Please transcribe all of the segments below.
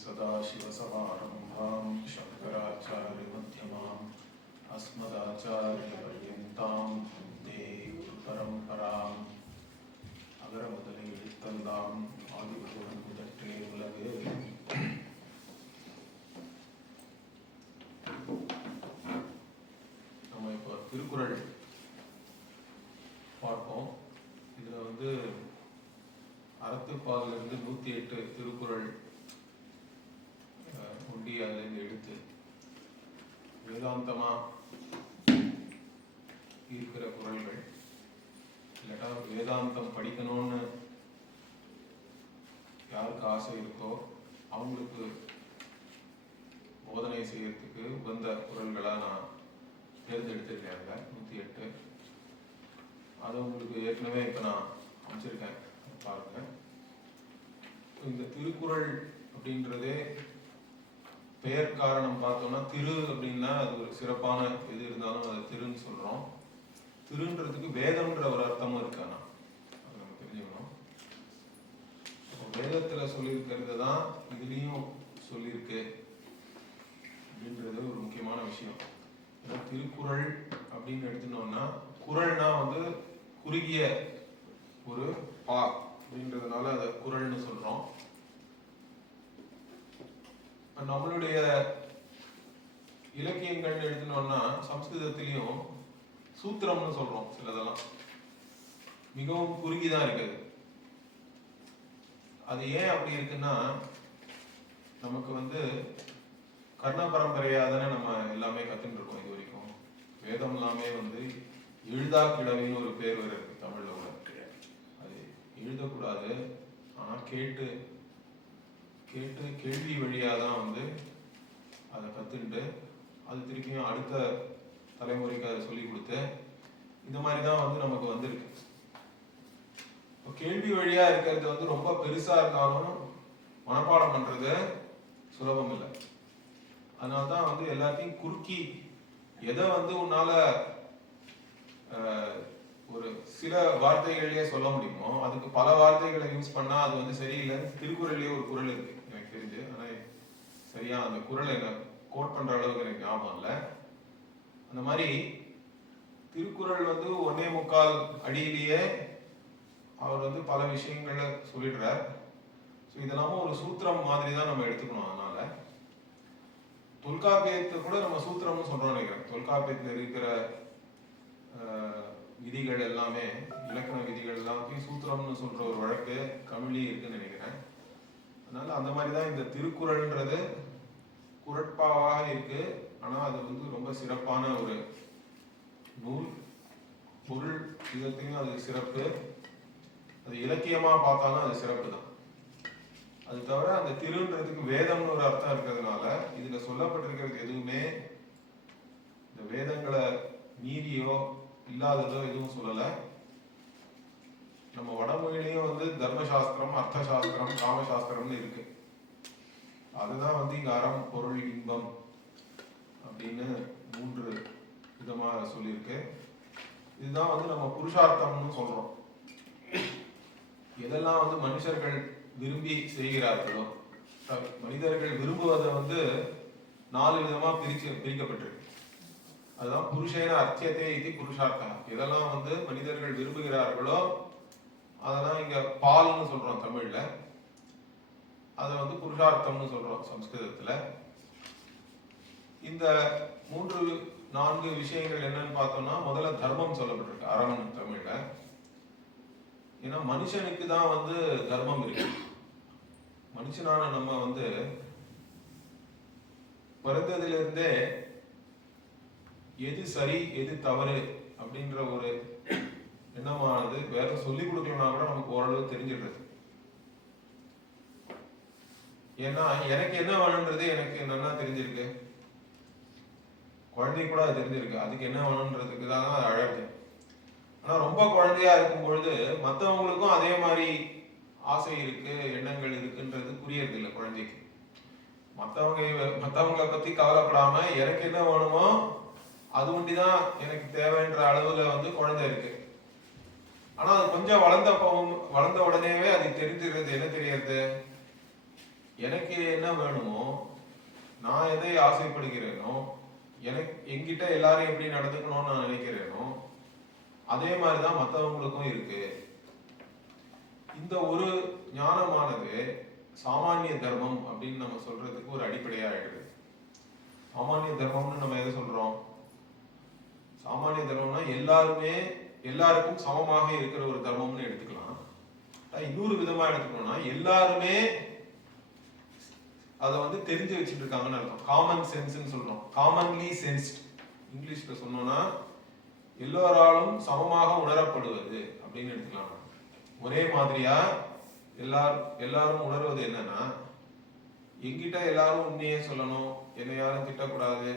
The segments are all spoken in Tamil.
सदाशिवसमारम्भां शङ्कराचार्यमध्यमाम् अस्मदाचार्यपर्यन्तां वन्दे गुरुपरम्पराम्. அகர முதலை எழுத்தெல்லாம் ஆதிபகவன் முதற்றே உலகு. நம்ம இப்போ திருக்குறள் பார்ப்போம். இதுல அறத்துப்பாலிலிருந்து 108 திருக்குறள் ஒண்டி அதுலேருந்து எடுத்து வேதாந்தமா இருக்கிற குறள்கள், இல்லாட்டா வேதாந்தம் படிக்கணும்னு யாருக்கு ஆசை இருக்கோ அவங்களுக்கு போதனை செய்யறதுக்கு உகந்த குறள்களா நான் தேர்ந்தெடுத்திருக்கேன். 108 அது உங்களுக்கு ஏற்கனவே இப்ப நான் அமைச்சிருக்கேன், பாருங்க. இந்த திருக்குறள் அப்படின்றதே பெயர் காரணம் பார்த்தோம்னா, திரு அப்படின்னா அது ஒரு சிறப்பான எது இருந்தாலும் அதை திருன்னு சொல்றோம். திருன்றதுக்கு வேதம்ன்ற ஒரு அர்த்தமும் இருக்கானா, அது நம்ம தெரிஞ்சுக்கணும். வேதத்துல சொல்லியிருக்கிறது தான் இதுலயும் சொல்லியிருக்கு அப்படின்றது ஒரு முக்கியமான விஷயம். திருக்குறள் அப்படின்னு எடுத்துனோம்னா, குறள்னா குறுகிய ஒரு பா அப்படின்றதுனால அதை குறள்னு சொல்றோம். நம்மளுடைய இலக்கியங்கள் எடுத்துனோம்னா சம்ஸ்கிருதத்திலையும் சூத்திரம்னு சொல்றோம். சிலதெல்லாம் மிகவும் குறுகிதான் இருக்குது. அது ஏன் அப்படி இருக்குன்னா, நமக்கு கர்ண பரம்பரையா தானே நம்ம எல்லாமே கத்துட்டு இருக்கோம். இது வரைக்கும் வேதம் எல்லாமே எழுதா கிழவின்னு ஒரு பேர் வேற இருக்கு தமிழ்ல. அது எழுதக்கூடாது, ஆனா கேட்டு கேட்டு கேள்வி வழியாதான் அதை கத்துட்டு அது திருப்பியும் அடுத்த தலைமுறைக்கு அதை சொல்லி கொடுத்து இந்த மாதிரிதான் நமக்கு வந்திருக்கு. கேள்வி வழியா இருக்கிறது ரொம்ப பெருசா இருந்தாலும் மனப்பாடம் பண்றது சுலபம் இல்லை. அதனால்தான் எல்லாத்தையும் குறுக்கி எதை உன்னால ஒரு சில வார்த்தைகள்லயே சொல்ல முடியுமோ அதுக்கு பல வார்த்தைகளை யூஸ் பண்ணா அது சரியில்லைன்னு திருக்குறள்லயே ஒரு குறள் இருக்கு எனக்கு தெரிஞ்சு. ஆனா சரியா அந்த குறள் என்ன கோட் பண்ற அளவுக்கு எனக்கு ஞாபகம் இல்லை. அந்த மாதிரி திருக்குறள் 1.25 அடியிலேயே அவர் பல விஷயங்களை சொல்லிடுறார். இதெல்லாமும் ஒரு சூத்திரம் மாதிரி தான் நம்ம எடுத்துக்கணும். அதனால தொல்காப்பியத்தை கூட நம்ம சூத்திரம்னு சொல்றோம் நினைக்கிறேன். தொல்காப்பியத்தில் இருக்கிற விதிகள் எல்லாமே, இலக்கண விதிகள் எல்லாத்தையும் சூத்திரம்னு சொல்ற ஒரு வழக்கு தமிழ்லயே இருக்குன்னு நினைக்கிறேன். அதனால அந்த மாதிரிதான் இந்த திருக்குறள்ன்றது குறட்பாவாக இருக்கு. ஆனா அது ரொம்ப சிறப்பான ஒரு நூல். பொருள் விதத்தையும் அது சிறப்பு, அது இலக்கியமா பார்த்தாலும் அது சிறப்பு தான். அது தவிர அந்த திருன்றதுக்கு வேதம்னு ஒரு அர்த்தம் இருக்கிறதுனால இதுல சொல்லப்பட்டிருக்கிறது எதுவுமே இந்த வேதங்களை மீறியோ இல்லாததோ எதுவும் சொல்லல. நம்ம வடமொழியிலையும் தர்மசாஸ்திரம், அர்த்தசாஸ்திரம், காமசாஸ்திரம்னு இருக்கு. அதுதான் இங்க அறம், பொருள், இன்பம் அப்படின்னு 3 விதமா சொல்லியிருக்கு. இதுதான் நம்ம புருஷார்த்தம்னு சொல்றோம். எதெல்லாம் மனுஷர்கள் விரும்பி செய்கிறார்களோ, மனிதர்கள் விரும்புவதை 4 விதமா பிரிக்கப்பட்டிருக்கு. அதுதான் புருஷேன அர்த்தியத்தை இது புருஷார்த்தம். எதெல்லாம் மனிதர்கள் விரும்புகிறார்களோ அதெல்லாம் இங்க பால்னு சொல்றோம் தமிழ்ல, அதை புருஷார்த்தம்னு சொல்றோம் சம்ஸ்கிருதத்துல. இந்த 3-4 விஷயங்கள் என்னன்னு பார்த்தோம்னா, முதல்ல தர்மம் சொல்லப்பட்டிருக்கு அறம் தமிழ்ல. ஏன்னா மனுஷனுக்கு தான் தர்மம் இருக்கு. மனுஷனான நம்ம பிறந்ததுல இருந்தே எது சரி எது தவறு அப்படின்ற ஒரு எண்ணமானது வேற சொல்லி கொடுக்கலன்னா கூட நமக்கு ஓரளவு தெரிஞ்சிடுறது. ஏன்னா எனக்கு என்ன வேணும்ன்றது எனக்கு நல்லா தெரிஞ்சிருக்கு, குழந்தை கூட அது தெரிஞ்சிருக்கு. அதுக்கு என்ன வேணும்ன்றதுக்கு தான் அழகு. ஆனா ரொம்ப குழந்தையா இருக்கும் பொழுது மற்றவங்களுக்கும் அதே மாதிரி ஆசை இருக்கு, எண்ணங்கள் இருக்குன்றது புரியறது இல்லை குழந்தைக்கு. மற்றவங்களை பத்தி கவலைப்படாம எனக்கு என்ன வேணுமோ அது ஒண்டிதான் எனக்கு தேவைன்ற அளவுல குழந்தை இருக்கு. ஆனா அது கொஞ்சம் வளர்ந்த உடனேவே அது தெரிஞ்சிருது. என்ன தெரியறது, எனக்கு என்ன வேணுமோ, நான் எதை ஆசைப்படுகிறேனோ, எனக்கு என்கிட்ட எல்லாரும் எப்படி நடந்துக்கணும்னு நான் நினைக்கிறேனோ அதே மாதிரிதான் மற்றவங்களுக்கும் இருக்கு. இந்த ஒரு ஞானமானது சாமானிய தர்மம் அப்படின்னு நம்ம சொல்றதுக்கு ஒரு அடிப்படையா ஆயிடுது. சாமானிய தர்மம்னு நம்ம எதை சொல்றோம்? சாமானிய தர்மம்னா எல்லாருக்கும் சமமாக இருக்கிற ஒரு தர்மம்னு எடுத்துக்கலாம். இன்னொரு விதமா எடுத்துக்கணும்னா எல்லாருமே அதை வந்து தெரிஞ்சு வச்சுட்டு இருக்காங்கன்னு அர்த்தம். காமன் சென்ஸ்ன்னு சொல்றோம். காமன்லி சென்ஸ்ட் இங்கிலீஷ்ல சொன்னோம்னா எல்லோராலும் சமமாக உணரப்படுவது அப்படின்னு எடுத்துக்கலாம். ஒரே மாதிரியா எல்லாரும் உணர்வது என்னன்னா, எங்கிட்ட எல்லாரும் உண்மையே சொல்லணும், என்னை யாரும் திட்டக்கூடாது,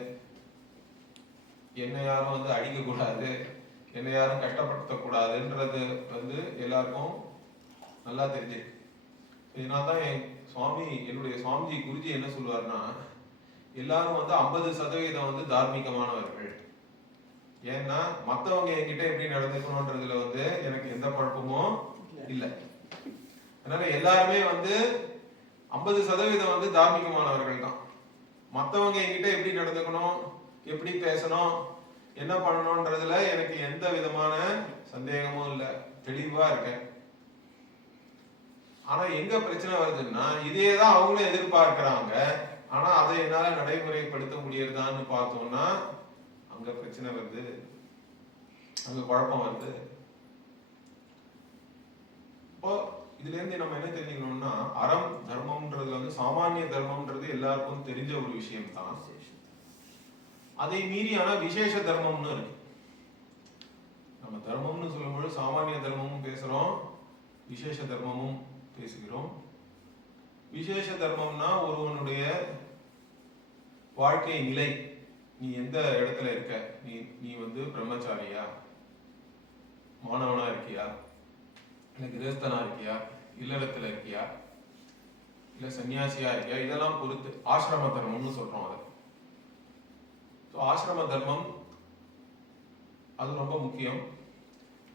என்னை யாரும் வந்து அடிக்க கூடாது, என்னை யாரும் கஷ்டப்படுத்தக்கூடாதுன்றது வந்து எல்லாருக்கும் நல்லா தெரிஞ்சிருக்கு. இதனால்தான் என்னுடைய சுவாமிஜி குருஜி என்ன சொல்லுவாருன்னா, எல்லாரும் வந்து 50% வந்து தார்மீகமானவர்கள். ஏன்னா மற்றவங்க என்கிட்ட எப்படி நடந்துக்கணும்ன்றதுல வந்து எனக்கு எந்த குழப்பமும் இல்லை. அதனால எல்லாருமே வந்து 50% வந்து தார்மீகமானவர்கள் தான். மற்றவங்க என்கிட்ட எப்படி நடந்துக்கணும், எப்படி பேசணும், என்ன பண்ணணும்ன்றதுல எனக்கு எந்த விதமான சந்தேகமும் இல்லை, தெளிவா இருக்கேன். ஆனா எங்க பிரச்சனை வருதுன்னா, இதேதான் அவங்களும் எதிர்பார்க்கிறாங்க, ஆனா அதை என்னால நடைமுறைப்படுத்த முடியறதான்னு பார்த்தோம்னா அங்க பிரச்சனை வருது, அங்க குழப்பம் வருது. இப்போ இதுல இருந்து நம்ம என்ன தெரிஞ்சுக்கணும்னா, அறம் தர்மம்ன்றது வந்து சாமானிய தர்மம்ன்றது எல்லாருக்கும் தெரிஞ்ச ஒரு விஷயம் தான். அதை மீறி ஆனா விசேஷ தர்மம்னு இருக்கு. நம்ம தர்மம்னு சொல்லும்போது சாமானிய தர்மமும் பேசுறோம், விசேஷ தர்மமும் பேசுகிறோம். விசேஷ தர்மம்னா ஒருவனுடைய வாழ்க்கை நிலை, நீ எந்த இடத்துல இருக்க, நீ வந்து பிரம்மச்சாரியா, மாணவனா இருக்கியா, இல்ல கிரகஸ்தனா இருக்கியா, இல்லறத்துல இருக்கியா, இல்ல சன்னியாசியா இருக்கியா, இதெல்லாம் பொறுத்து ஆசிரம தர்மம்னு சொல்றோம். அதை ஆசிரம தர்மம் அது ரொம்ப முக்கியம்.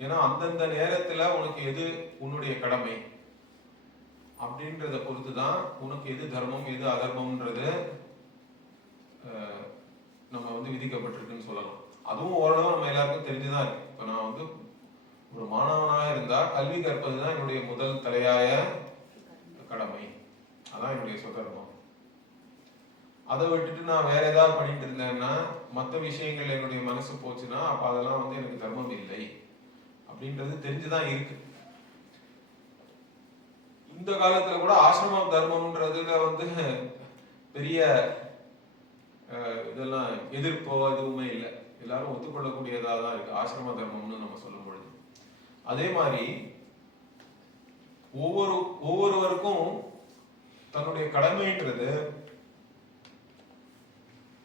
ஏன்னா அந்தந்த நேரத்துல உனக்கு எது உன்னுடைய கடமை அப்படின்றத பொறுத்துதான் உனக்கு எது தர்மம் எது அதர்மம்ன்றது நம்ம வந்து விதிக்கப்பட்டிருக்குன்னு சொல்லலாம். அதுவும் ஓரளவு நம்ம எல்லாருக்கும் தெரிஞ்சுதான் இருக்கு. இப்ப நான் வந்து ஒரு மாணவனாக இருந்தா கல்வி கற்பதுதான் என்னுடைய முதல் தலையாய கடமை, அதான் என்னுடைய சுதர்மம். அதை விட்டுட்டு நான் வேற ஏதாவது பண்ணிட்டு இருந்தேன்னா, மற்ற விஷயங்கள் என்னுடைய மனசு போச்சுன்னா அப்ப அதெல்லாம் வந்து எனக்கு தர்மம் இல்லை அப்படின்றது தெரிஞ்சுதான் இருக்கு. இந்த காலத்துல கூட ஆசிரம தர்மம்ன்றதுல வந்து பெரிய இதெல்லாம் எதிர்ப்போ எதுவுமே இல்லை, எல்லாரும் ஒத்துக்கொள்ளக்கூடியதா தான் இருக்கு ஆசிரம தர்மம்னு நம்ம சொல்லும் பொழுது. அதே மாதிரி ஒவ்வொருவருக்கும் தன்னுடைய கடமைன்றது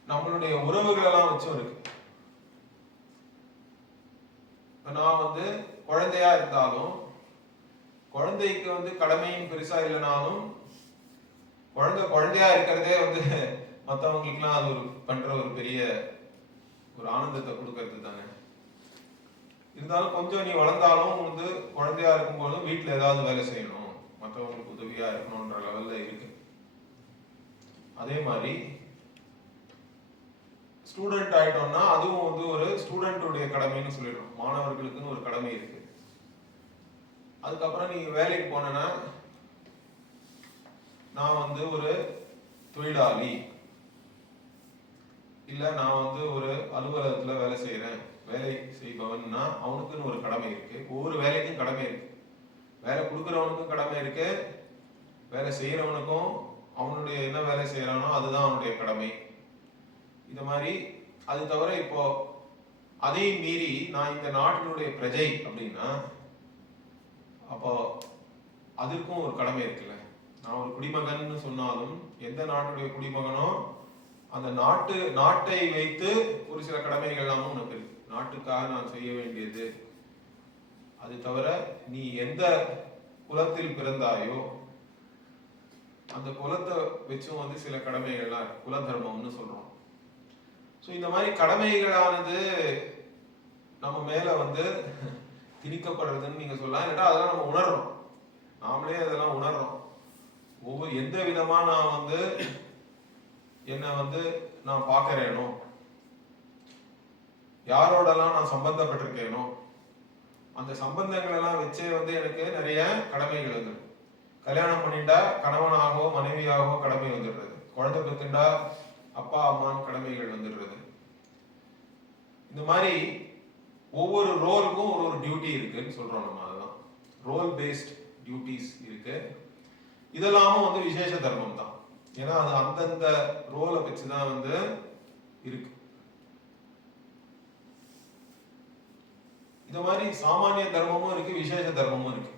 நம்மளுடைய உறவுகளெல்லாம் வச்சும் இருக்கு. நான் வந்து குழந்தையா இருந்தாலும், குழந்தைக்கு வந்து கடமையும் பெருசா இல்லைனாலும், குழந்தையா இருக்கிறதே வந்து மற்றவங்களுக்குலாம் அது ஒரு பண்ற ஒரு பெரிய ஒரு ஆனந்தத்தை கொடுக்கறது தானே. இருந்தாலும் கொஞ்சம் நீ வளர்ந்தாலும் வந்து குழந்தையா இருக்கும்போதும் வீட்டுல ஏதாவது வேலை செய்யணும், மற்றவங்களுக்கு உதவியா இருக்கணும்ன்ற லெவல்ல இருக்கு. அதே மாதிரி ஸ்டூடெண்ட் ஆயிட்டோம்னா அதுவும் வந்து ஒரு ஸ்டூடெண்டுடைய கடமைன்னு சொல்லிடுறோம். மாணவர்களுக்குன்னு ஒரு கடமை இருக்கு. அதுக்கப்புறம் நீங்க வேலைக்கு போனா, நான் வந்து ஒரு தொழிலாளி, இல்ல நான் வந்து ஒரு அலுவலகத்துல வேலை செய்யறேன், வேலை செய்பவன்னா அவனுக்குன்னு ஒரு கடமை இருக்கு. ஒவ்வொரு வேலைக்கும் கடமை இருக்கு. வேலை கொடுக்குறவனுக்கும் கடமை இருக்கு, வேலை செய்யறவனுக்கும் அவனுடைய என்ன வேலை செய்யறானோ அதுதான் அவனுடைய கடமை. இந்த மாதிரி அது தவிர இப்போ அதையும் மீறி நான் இந்த நாட்டினுடைய பிரஜை அப்படின்னா அப்போ அதற்கும் ஒரு கடமை இருக்குல்ல. நான் ஒரு குடிமகன் சொன்னாலும் எந்த நாட்டுடைய குடிமகனோ அந்த நாட்டை வைத்து ஒரு சில கடமைகள் எல்லாமும் உனக்கு இருக்கு. நாட்டுக்காக நான் செய்ய வேண்டியது. அது தவிர நீ எந்த குலத்தில் பிறந்தாயோ அந்த குலத்தை வச்சும் வந்து சில கடமைகள்லாம் இருக்கு, குல தர்மம்னு சொல்றோம். ஸோ இந்த மாதிரி கடமைகளானது நம்ம மேல வந்து திணிக்கப்படுறதுன்னு நீங்க சொல்லலாம். இல்லட்டா அதெல்லாம் நம்ம உணர்றோம், நாமளே அதெல்லாம் உணர்றோம். ஒவ்வொரு எந்த விதமா நான் வந்து என்னை வந்து நான் பார்க்கறேனோ, யாரோடலாம் நான் சம்பந்தப்பட்டிருக்கேனோ, அந்த சம்பந்தங்கள் எல்லாம் வச்சே வந்து எனக்கு நிறைய கடமைகள் வந்துடும். கல்யாணம் பண்ணிட்டா கணவனாகவோ மனைவியாகவோ கடமை வந்துடுறது. குழந்தை பெற்றுண்டா அப்பா அம்மான்னு கடமைகள் வந்துடுறது. இந்த மாதிரி ஒவ்வொரு ரோலுக்கும் ஒரு டியூட்டி இருக்குன்னு சொல்றோம் நம்ம. அதுதான் ரோல் பேஸ்ட் டியூட்டிஸ் இருக்கு. இதெல்லாமும் வந்து விசேஷ தர்மம் தான். ஏன்னா அது அந்தந்த ரோலை வச்சுதான் வந்து இருக்கு. இந்த மாதிரி சாமானிய தர்மமும் இருக்கு, விசேஷ தர்மமும் இருக்கு.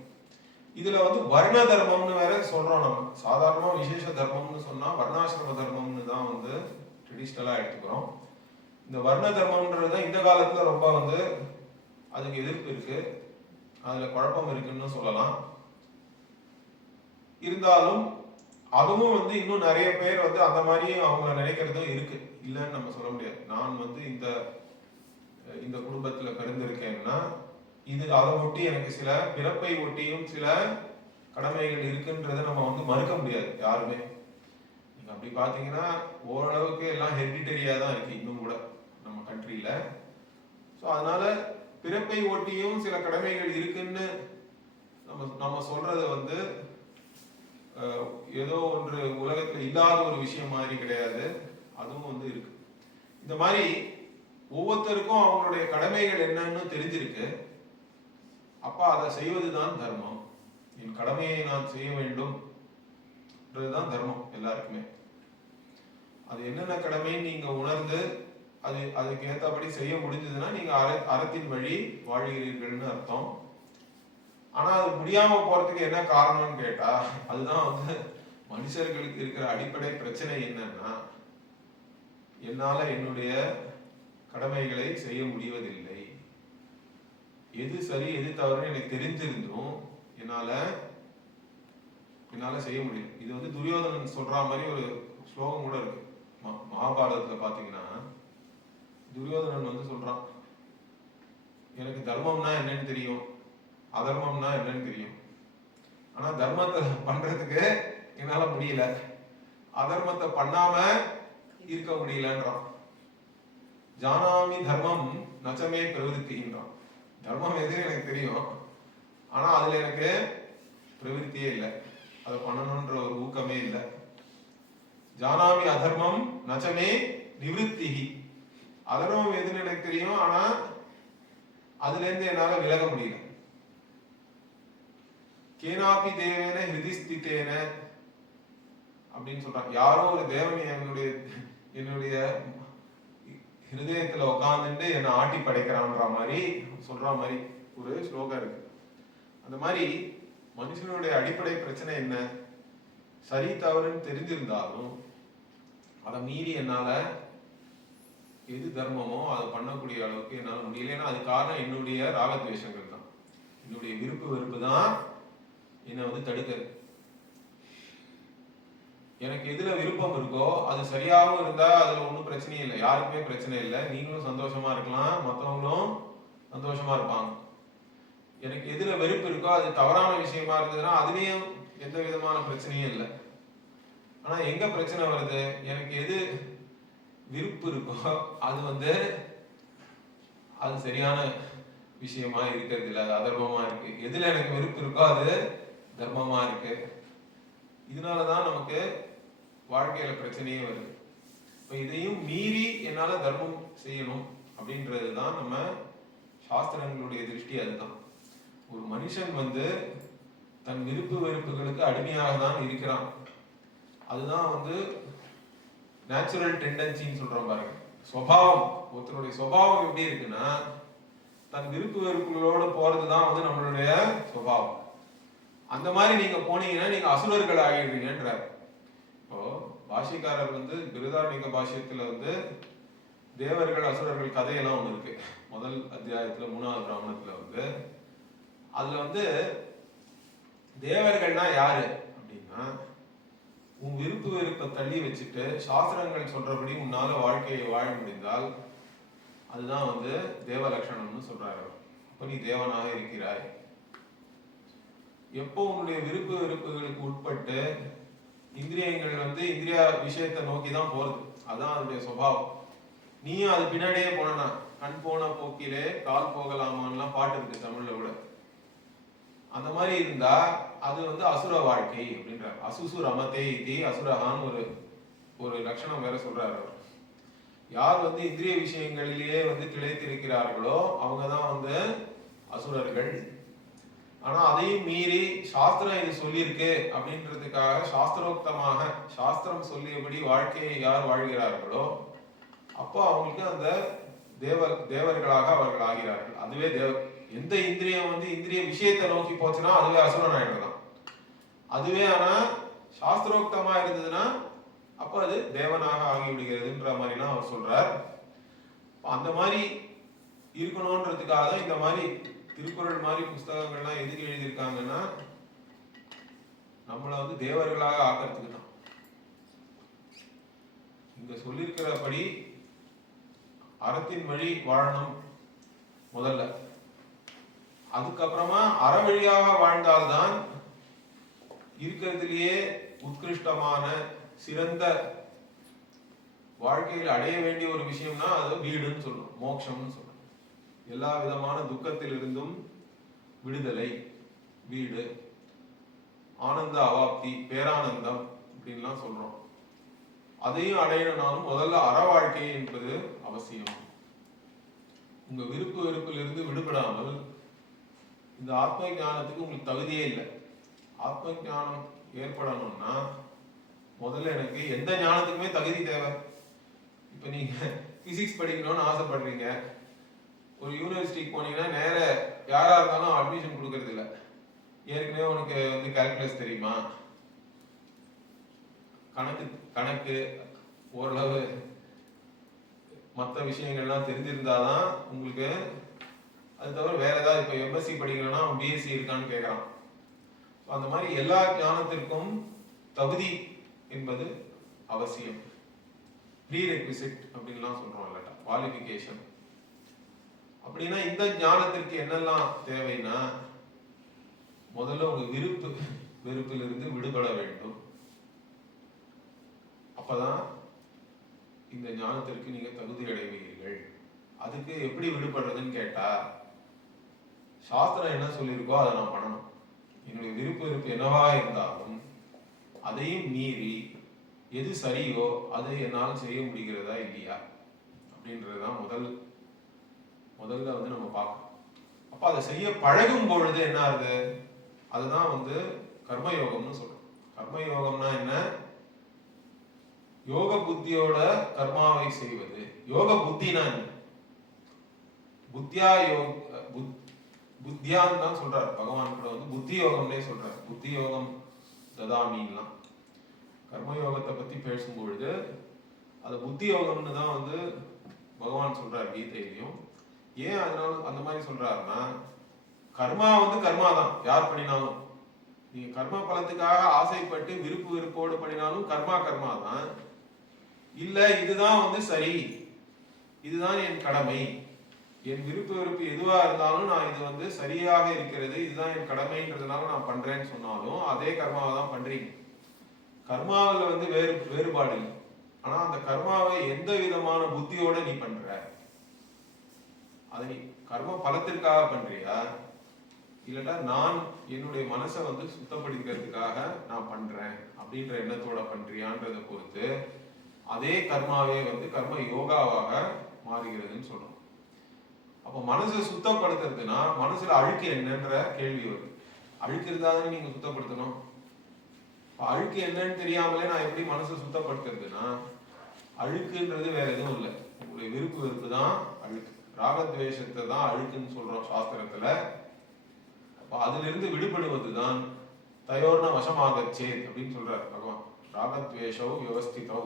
இதுல வந்து வர்ண தர்மம்னு வேற சொல்றோம் நம்ம. சாதாரணமா விசேஷ தர்மம்னு சொன்னா வர்ணாசிரம தர்மம்னு தான் வந்து ட்ரெடிஷ்னலா எடுத்துக்கிறோம். இந்த வர்ண தர்மம்ன்றது இந்த காலத்துல ரொம்ப வந்து அதுக்கு எதிர்ப்பு இருக்கு, அதுல குழப்பம் இருக்குன்னு சொல்லலாம். இருந்தாலும் அதுவும் வந்து இன்னும் நிறைய பேர் வந்து அந்த மாதிரி அவங்க நினைக்கிறதும் இருக்கு, இல்லைன்னு நம்ம சொல்ல முடியாது. நான் வந்து இந்த குடும்பத்துல பிறந்திருக்கேன்னா இது அதை ஒட்டி எனக்கு சில பிறப்பை ஒட்டியும் சில கடமைகள் இருக்குன்றதை நம்ம வந்து மறுக்க முடியாது யாருமே. நீங்க அப்படி பாத்தீங்கன்னா ஓரளவுக்கு எல்லாம் ஹெரிடிட்டரியா தான் இருக்கு இன்னும் கூட நம்ம கண்ட்ரியில. ஸோ அதனால பிறப்பை ஒட்டியும் சில கடமைகள் இருக்குன்னு நம்ம சொல்றது வந்து ஏதோ ஒன்று உலகத்துல இல்லாத ஒரு விஷயம் மாதிரி கிடையாது, அதுவும் வந்து இருக்கு. இந்த மாதிரி ஒவ்வொருத்தருக்கும் அவங்களுடைய கடமைகள் என்னன்னு தெரிஞ்சிருக்கு. அப்ப அதை செய்வதுதான் தர்மம். என் கடமையை நான் செய்ய வேண்டும் தான் தர்மம் எல்லாருக்குமே. அது என்னென்ன கடமைன்னு நீங்க உணர்ந்து அதுக்கு ஏற்றபடி செய்ய முடிஞ்சதுன்னா நீங்க அறத்தின் வழி வாழ்கிறீர்கள்னு அர்த்தம். ஆனா அது முடியாம போறதுக்கு என்ன காரணம்னு கேட்டா, அதுதான் வந்து மனுஷர்களுக்கு இருக்கிற அடிப்படை பிரச்சனை. என்னன்னா, என்னால என்னுடைய கடமைகளை செய்ய முடிவதில்லை. எது சரி எது தவறுன்னு எனக்கு தெரிஞ்சிருந்தும் என்னால செய்ய முடியும். இது வந்து துரியோதனன் சொல்ற மாதிரி ஒரு ஸ்லோகம் கூட இருக்கு மகாபாரதத்துல பாத்தீங்கன்னா. துரியோதனன் வந்து சொல்றான், எனக்கு தர்மம்னா என்னன்னு தெரியும், அதர்மம்னா என்னன்னு தெரியும். ஆனா தர்மத்தை பண்றதுக்கு என்னால முடியல, அதர்மத்தை பண்ணாம இருக்க முடியலன்றான். ஜானாமி தர்மம் நச்சமே பிரவிற்கின்றான். தர்மம் எது எனக்கு தெரியும், ஆனா அதுல எனக்கு பிரவிற்த்தியே இல்லை, அதை பண்ணணும்ன்ற ஒரு ஊக்கமே இல்லை. ஜானாமி அதர்மம் நச்சமே நிவிருத்திஹி. அதர்மம் எதுன்னு எனக்கு தெரியும், ஆனா அதுல இருந்து என்னால விலக முடியல. கேனாபி தேவேன ஹிருதிஸ்திதேன அப்படின்னு சொல்றாங்க. யாரோ ஒரு தேவன் என்னுடைய ஹிருதயத்துல உட்காந்துட்டு என்னை ஆட்டி படைக்கிறான்ற மாதிரி சொல்ற மாதிரி ஒரு ஸ்லோகம் இருக்கு. அந்த மாதிரி மனுஷனுடைய அடிப்படை பிரச்சனை என்ன, சரி தவறுன்னு தெரிஞ்சிருந்தாலும் அதை மீறி என்னால எது தர்மமோ அதை பண்ணக்கூடிய அளவுக்கு என்னால முடியல. ஏன்னா அது காரணம் என்னுடைய ராகத்வேஷங்கள் தான், என்னுடைய விருப்பு வெறுப்பு தான் என்னை வந்து தடுக்கிறது. எனக்கு எதுல விருப்பம் இருக்கோ அது சரியாகவும் இருந்தா அதுல ஒன்றும் பிரச்சனையும் இல்லை, யாருக்குமே பிரச்சனை இல்லை. நீங்களும் சந்தோஷமா இருக்கலாம், மற்றவங்களும் சந்தோஷமா இருப்பாங்க. எனக்கு எதுல வெறுப்பு இருக்கோ அது தவறான விஷயமா இருந்ததுன்னா அதுலயும் எந்த விதமான பிரச்சனையும் இல்லை. ஆனா எங்க பிரச்சனை வருது, எனக்கு எது விருப்பு இருக்கோ அது சரியான விஷயமா இருக்கிறது இல்லை, அது அதர்மமா இருக்கு. எதுல எனக்கு விருப்பு இருக்கோ அது தர்மமா இருக்கு. இதனாலதான் நமக்கு வாழ்க்கையில பிரச்சனையே வருது. இப்ப இதையும் மீறி என்னால தர்மம் செய்யணும் அப்படின்றதுதான் நம்ம சாஸ்திரங்களுடைய திருஷ்டி. அதுதான் ஒரு மனுஷன் வந்து தன் விருப்பு வெறுப்புகளுக்கு அடிமையாக தான் இருக்கிறான். அதுதான் வந்து நேச்சுரல் டெண்டன்சின்னு சொல்றோம் பாருங்க, சுபாவம். ஒருத்தருடைய சுபாவம் எப்படி இருக்குன்னா தன் விருப்பு வெறுப்புகளோடு போறதுதான் வந்து நம்மளுடைய சுபாவம். அந்த மாதிரி நீங்க போனீங்கன்னா நீங்க அசுரர்கள் ஆகிடுவீங்கன்றார். இப்போ பாஷிக்காரர் வந்து பிருதாரண்யக பாஷ்யத்துல வந்து தேவர்கள் அசுரர்கள் கதையெல்லாம் ஒண்ணு இருக்கு. முதல் அத்தியாயத்துல 3வது பிராமணத்துல வந்து அதுல வந்து தேவர்கள்னா யாரு அப்படின்னா, உன் விருப்பு வெறுப்பை தள்ளி வச்சுட்டு சாஸ்திரங்கள் சொல்றபடி உன்னால வாழ்க்கையை வாழ முடிந்தால் அதுதான் வந்து தேவ லட்சணம்னு சொல்றாரு. அப்ப நீ தேவனாக இருக்கிறாய். எப்போ உன்னுடைய விருப்பு வெறுப்புகளுக்கு உட்பட்டு இந்திரியங்கள் வந்து இந்திரிய விஷயத்தை நோக்கி தான் போறது, அதுதான் அதனுடைய சுபாவம். நீயும் அது பின்னாடியே போனா, கண் போன போக்கிலே கால் போகலாமான்லாம் பாட்டு இருக்கு தமிழ்ல கூட. அந்த மாதிரி இருந்தா அது வந்து அசுர வாழ்க்கை அப்படின்ற. அசுசு ரமதே இதி அசுரகான்னு ஒரு லட்சணம் வேற சொல்றாரு. யார் வந்து இந்திரிய விஷயங்களிலேயே வந்து திளைத்திருக்கிறார்களோ அவங்க தான் வந்து அசுரர்கள். ஆனா அதையும் மீறி சாஸ்திரம் இது சொல்லியிருக்கு அப்படின்றதுக்காக சாஸ்திரோக்தமாக சாஸ்திரம் சொல்லியபடி வாழ்க்கையை யார் வாழ்கிறார்களோ அப்போ அவங்களுக்கு அந்த தேவர்களாக அவர்கள் ஆகிறார்கள். அதுவே எந்த இந்திரியம் வந்து இந்திரிய விஷயத்தை நோக்கி போச்சுன்னா அதுவே அசுரன் ஆயிடலாம். அதுவே ஆனா சாஸ்திரோக்தமா இருந்ததுன்னா அப்ப அது தேவனாக ஆகிவிடுகிறதுன்ற மாதிரிலாம் அவர் சொல்றார். அந்த மாதிரி இருக்கணும்ன்றதுக்காக தான் இந்த மாதிரி திருக்குறள் மாதிரி புஸ்தகங்கள்லாம் எதுக்கு எழுதியிருக்காங்கன்னா நம்மளை வந்து தேவர்களாக ஆக்கிறதுக்கு தான். இங்க சொல்லியிருக்கிறபடி அறத்தின் வழி வாழணும் முதல்ல, அதுக்கப்புறமா அற வழியாக வாழ்ந்தால்தான் இருக்கிறதுலயே உத்கிருஷ்டமான சிறந்த வாழ்க்கையில் அடைய வேண்டிய ஒரு விஷயம்னா அது வீடுன்னு சொல்லணும், மோட்சம்னு சொல்லணும். எல்லா விதமான துக்கத்திலிருந்தும் விடுதலை, வீடு, ஆனந்த அவாப்தி, பேரானந்தம் அப்படின்லாம் சொல்றோம். அதையும் அடையணும்னாலும் முதல்ல அற வாழ்க்கை என்பது அவசியம். உங்க விருப்பு வெறுப்பிலிருந்து விடுபடாமல் இந்த ஆத்ம ஞானத்துக்கு உங்களுக்கு தகுதியே இல்லை. ஆத்ம ஞானம் ஏற்படணும்னா முதல்ல எனக்கு எந்த ஞானத்துக்குமே தகுதி தேவை. இப்ப நீங்க பிசிக்ஸ் படிக்கணும்னு ஆசைப்படுறீங்க, ஒரு யூனிவர்சிட்டிக்கு போனீங்கன்னா நேர யாரா இருந்தாலும் அட்மிஷன் கொடுக்கறது இல்லை. ஏற்கனவே உனக்கு வந்து கால்குலஸ் தெரியுமா, கணக்கு ஓரளவு மற்ற விஷயங்கள்லாம் தெரிஞ்சிருந்தாதான் உங்களுக்கு. அது தவிர வேற ஏதாவது இப்போ எம்எஸ்சி படிக்கணும்னா பிஎஸ்சி இருக்கான்னு கேட்கறான். அந்த மாதிரி எல்லா ஞானத்திற்கும் தகுதி என்பது அவசியம். ப்ரீரெக்விசிட் அப்படின்லாம் சொல்றோம் இல்லட்டா, குவாலிஃபிகேஷன். அப்படின்னா இந்த ஞானத்திற்கு என்னெல்லாம் தேவைன்னா முதல்ல உங்க விருப்பு வெறுப்பிலிருந்து விடுபட வேண்டும். அப்பதான் இந்த ஞானத்திற்கு நீங்க தகுதி அடைவீர்கள். அதுக்கு எப்படி விடுபடுறதுன்னு கேட்டா சாஸ்திரம் என்ன சொல்லியிருக்கோ அதை நான் பண்ணணும். என்னுடைய விருப்பு வெறுப்பு என்னவா இருந்தாலும் அதையும் மீறி எது சரியோ அதை என்னால் செய்ய முடிகிறதா இல்லையா அப்படின்றதுதான் முதல்ல வந்து நம்ம பார்க்கணும். அப்ப அதை செய்ய பழகும் பொழுது என்ன ஆகுது, அதுதான் வந்து கர்மயோகம்னு சொல்றோம். கர்மயோகம்னா என்ன, யோக புத்தியோட கர்மாவை செய்வது. யோக புத்தினா என்ன, புத்தியான்னு தான் சொல்றாரு பகவான் கூட வந்து புத்தி யோகம்னே சொல்றாரு. புத்தி யோகம் ததாமின்லாம் கர்மயோகத்தை பத்தி பேசும்பொழுது அது புத்தி யோகம்னு தான் வந்து பகவான் சொல்றாரு கீதையிலையும். ஏன் அதனால அந்த மாதிரி சொல்றாருன்னா கர்மா வந்து கர்மா தான், யார் பண்ணினாலும். நீங்க கர்ம பலத்துக்காக ஆசைப்பட்டு விருப்பு வெறுப்போடு பண்ணினாலும் கர்மா தான். இல்ல இதுதான் வந்து சரி, இதுதான் என் கடமை, என் விருப்பு வெறுப்பு எதுவா இருந்தாலும் நான் இது வந்து சரியாக இருக்கிறது, இதுதான் என் கடமைன்றதுனால நான் பண்றேன்னு சொன்னாலும் அதே கர்மாவை தான் பண்றீங்க. கர்மாவில் வந்து வேறுபாடு இல்லை. ஆனா அந்த கர்மாவை எந்த விதமான புத்தியோட நீ பண்ற, அதை நீ கர்ம பலத்திற்காக பண்றியா இல்லட்டா நான் என்னுடைய மனசை வந்து சுத்தப்படுத்திக்கிறதுக்காக நான் பண்றேன் அப்படின்ற எண்ணத்தோட பண்றியான்றதை பொறுத்து அதே கர்மாவே வந்து கர்ம யோகாவாக மாறுகிறதுன்னு சொல்றோம். அப்ப மனசை சுத்தப்படுத்துறதுன்னா மனசுல அழுக்கு என்னன்ற கேள்வி வருது. அழுக்கு இருந்தாதானே நீங்க சுத்தப்படுத்தணும். அழுக்கு என்னன்னு தெரியாமலே நான் எப்படி மனசை சுத்தப்படுத்துறதுன்னா அழுக்குன்றது வேற எதுவும் இல்லை, உங்களுடைய விருப்பு வெறுப்பு தான் அழுக்கு. ராகத்வேஷத்தை தான் அழுக்குன்னு சொல்றோம் சாஸ்திரத்துல. அப்ப அதுல இருந்து விடுபடுவதுதான் தயோர்ன வசமாகச்சே அப்படின்னு சொல்றாரு பகவான். ராகத்வேஷோ வியவஸ்திதோ.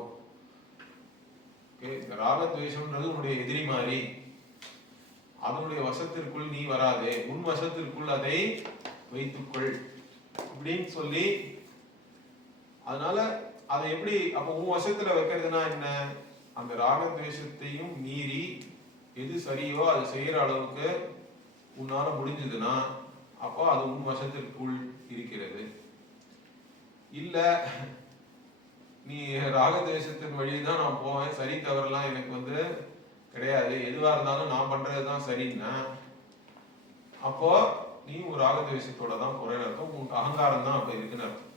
இந்த ராகத்வேஷம்ன்றது உன்னுடைய எதிரி மாதிரி, அதனுடைய வசத்திற்குள் நீ வராதே, உன் வசத்திற்குள் அதை வைத்துக்கொள் அப்படின்னு சொல்லி. அதனால அதை எப்படி அப்ப உன் வசத்துல வைக்கிறதுனா என்ன, அந்த ராகத்வேஷத்தையும் மீறி எது சரியோ அது செய்யற அளவுக்கு உன்னால முடிஞ்சதுன்னா அப்போ அது உன் வசத்திற்குள் இருக்கிறது. இல்ல நீ ராகதேசத்தின் வழிதான் நான் போவேன், சரி தவறுலாம் எனக்கு வந்து கிடையாது, எதுவா இருந்தாலும் நான் பண்றதுதான் சரின்னா அப்போ நீ ஒரு ராகதேசத்தோட தான் போறேன்னு அர்த்தம். உனக்கு அகங்காரம் தான் அப்ப இருக்குன்னு அர்த்தம்.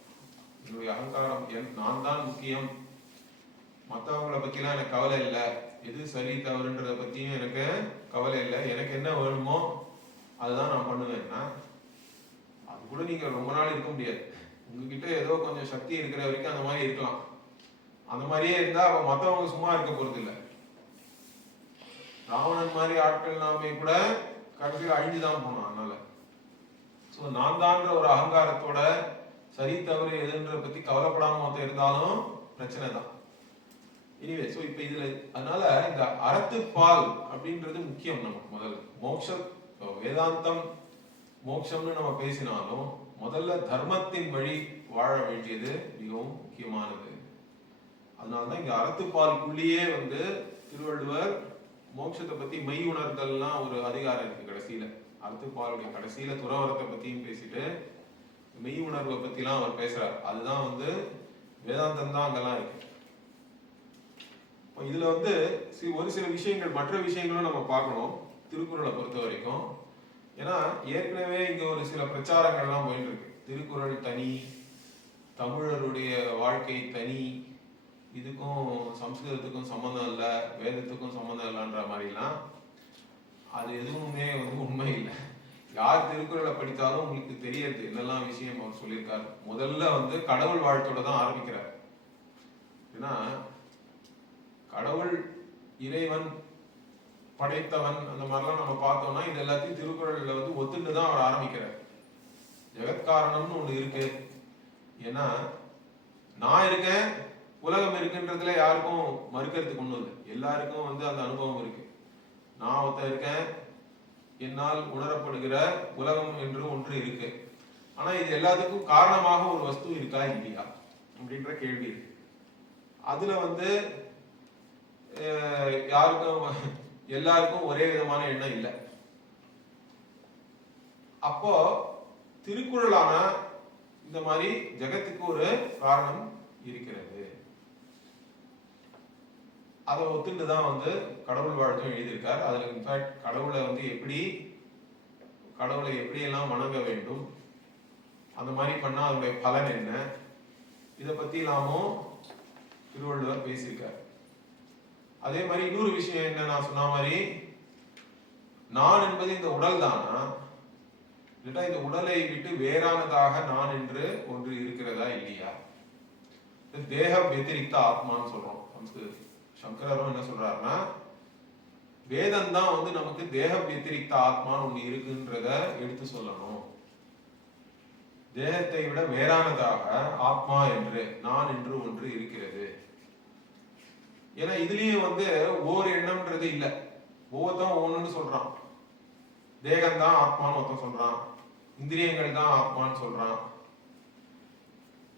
என்னுடைய அகங்காரம் நான் தான் முக்கியம், மற்றவங்களை பத்திலாம் எனக்கு கவலை இல்லை, எது சரி தவறுன்றத பத்தியும் எனக்கு கவலை இல்லை, எனக்கு என்ன வேணுமோ அதுதான் நான் பண்ணுவேன்னா அது கூட நீங்க ரொம்ப நாள் இருக்க முடியாது. உங்ககிட்ட ஏதோ கொஞ்சம் சக்தி இருக்கிற வரைக்கும் அந்த மாதிரி இருக்கலாம். அந்த மாதிரியே இருந்தா அப்ப மற்றவங்க சும்மா இருக்க போறது இல்லை. ராவணன் மாதிரி ஆட்கள் நாமே கூட கடைசியில் அழிஞ்சுதான் போனோம். அதனால சோ நான் தான்ற ஒரு அகங்காரத்தோட சரி தவறு எதுன்றத பத்தி கவலைப்படாம மொத்தம் இருந்தாலும் பிரச்சனை தான். எனிவே சோ இப்ப இதுல அதனால இந்த அறத்துப்பால் அப்படின்றது முக்கியம் நமக்கு. முதல்ல மோட்சம், வேதாந்தம் மோட்சம்னு நம்ம பேசினாலும் முதல்ல தர்மத்தின் வழி வாழ வேண்டியது மிகவும் முக்கியமானது. அதனாலதான் இங்க அறத்துப்பாலுக்குள்ளேயே வந்து திருவள்ளுவர் மோட்சத்தை பத்தி மெய் உணர்தல்லாம் ஒரு அதிகாரம் இருக்கு கடைசியில. அறத்துப்பாலுடைய கடைசியில துறவரத்தை பத்தியும் பேசிட்டு மெய் உணர்வை பத்தி எல்லாம் அவர் பேசுறார். அதுதான் வந்து வேதாந்தம் தான் அங்கெல்லாம் இருக்கு. இதுல வந்து ஒரு சில விஷயங்கள், மற்ற விஷயங்களும் நம்ம பார்க்கணும் திருக்குறளை பொறுத்த வரைக்கும். ஏன்னா ஏற்கனவே இங்க ஒரு சில பிரச்சாரங்கள்லாம் போயிட்டு இருக்கு. திருக்குறள் தனி, தமிழருடைய வாழ்க்கை தனி, இதுக்கும் சம்ஸ்கிருதத்துக்கும் சம்மந்தம் இல்லை, வேதத்துக்கும் சம்மந்தம் இல்லைன்ற மாதிரிலாம். அது எதுவுமே வந்து உண்மை இல்லை. யார் திருக்குறளை படித்தாலும் உங்களுக்கு தெரியறது என்னெல்லாம் விஷயம் அவர் சொல்லியிருக்காரு. முதல்ல வந்து கடவுள் வாழ்த்தோட தான் ஆரம்பிக்கிறார். ஏன்னா கடவுள், இறைவன், படைத்தவன் அந்த மாதிரிலாம் நம்ம பார்த்தோம்னா இது எல்லாத்தையும் திருக்குறள்ல வந்து ஒத்துட்டு தான் அவர் ஆரம்பிக்கிறார். ஜெகத்காரணம்னு ஒண்ணு இருக்கு. ஏன்னா நான் இருக்கேன், உலகம் இருக்குன்றதுல யாருக்கும் மறுக்கிறதுக்கு ஒண்ணும் இல்லை. எல்லாருக்கும் வந்து அந்த அனுபவம் இருக்கு. நான் ஒருத்தன் இருக்கேன், என்னால் உணரப்படுகிற உலகம் என்று ஒன்று இருக்கு. ஆனா இது எல்லாத்துக்கும் காரணமாக ஒரு வஸ்து இருக்கா இல்லையா அப்படின்ற கேள்வி இருக்கு. அதுல வந்து யாருக்கும் எல்லாருக்கும் ஒரே விதமான எண்ணம் இல்லை. அப்போ திருக்குறளான இந்த மாதிரி ஜெகத்துக்கு ஒரு காரணம் இருக்கிறது, அதை ஒத்துட்டு தான் வந்து கடவுள் வாழ்த்தும் எழுதியிருக்கார். அதுல இன்ஃபேக்ட் கடவுளை வந்து கடவுளை எப்படியெல்லாம் வணங்க வேண்டும், அந்த மாதிரி பண்ணா அதனுடைய பலன் என்ன, இதை பத்தி எல்லாமும் திருவள்ளுவர் பேசியிருக்கார். அதே மாதிரி இன்னொரு விஷயம் என்ன, நான் சொன்ன மாதிரி நான் என்பது இந்த உடல் தானா, இல்ல இந்த உடலை விட்டு வேறானதாக நான் என்று ஒன்று இருக்கிறதா இல்லையா. தேக வெத்திரிக்த ஆத்மான்னு சொல்றோம் சம்ஸ்கிருதத்தில். சங்கரரும் என்ன சொல்றாருன்னா வேதம் தான் வந்து நமக்கு தேக வெத்திரிக்த ஆத்மான்னு ஒண்ணு இருக்குன்றத எடுத்து சொல்லணும். தேகத்தை விட வேறானதாக ஆத்மா என்று, நான் என்று ஒன்று இருக்கிறது. ஏன்னா இதுலயும் வந்து ஓர் எண்ணம்ன்றது இல்ல, ஒவ்வொருத்தன் ஒண்ணுன்னு சொல்றான். தேகம் தான் ஆத்மான்னு ஒருத்தன் சொல்றான், இந்திரியங்கள் தான் ஆத்மான்னு சொல்றான்.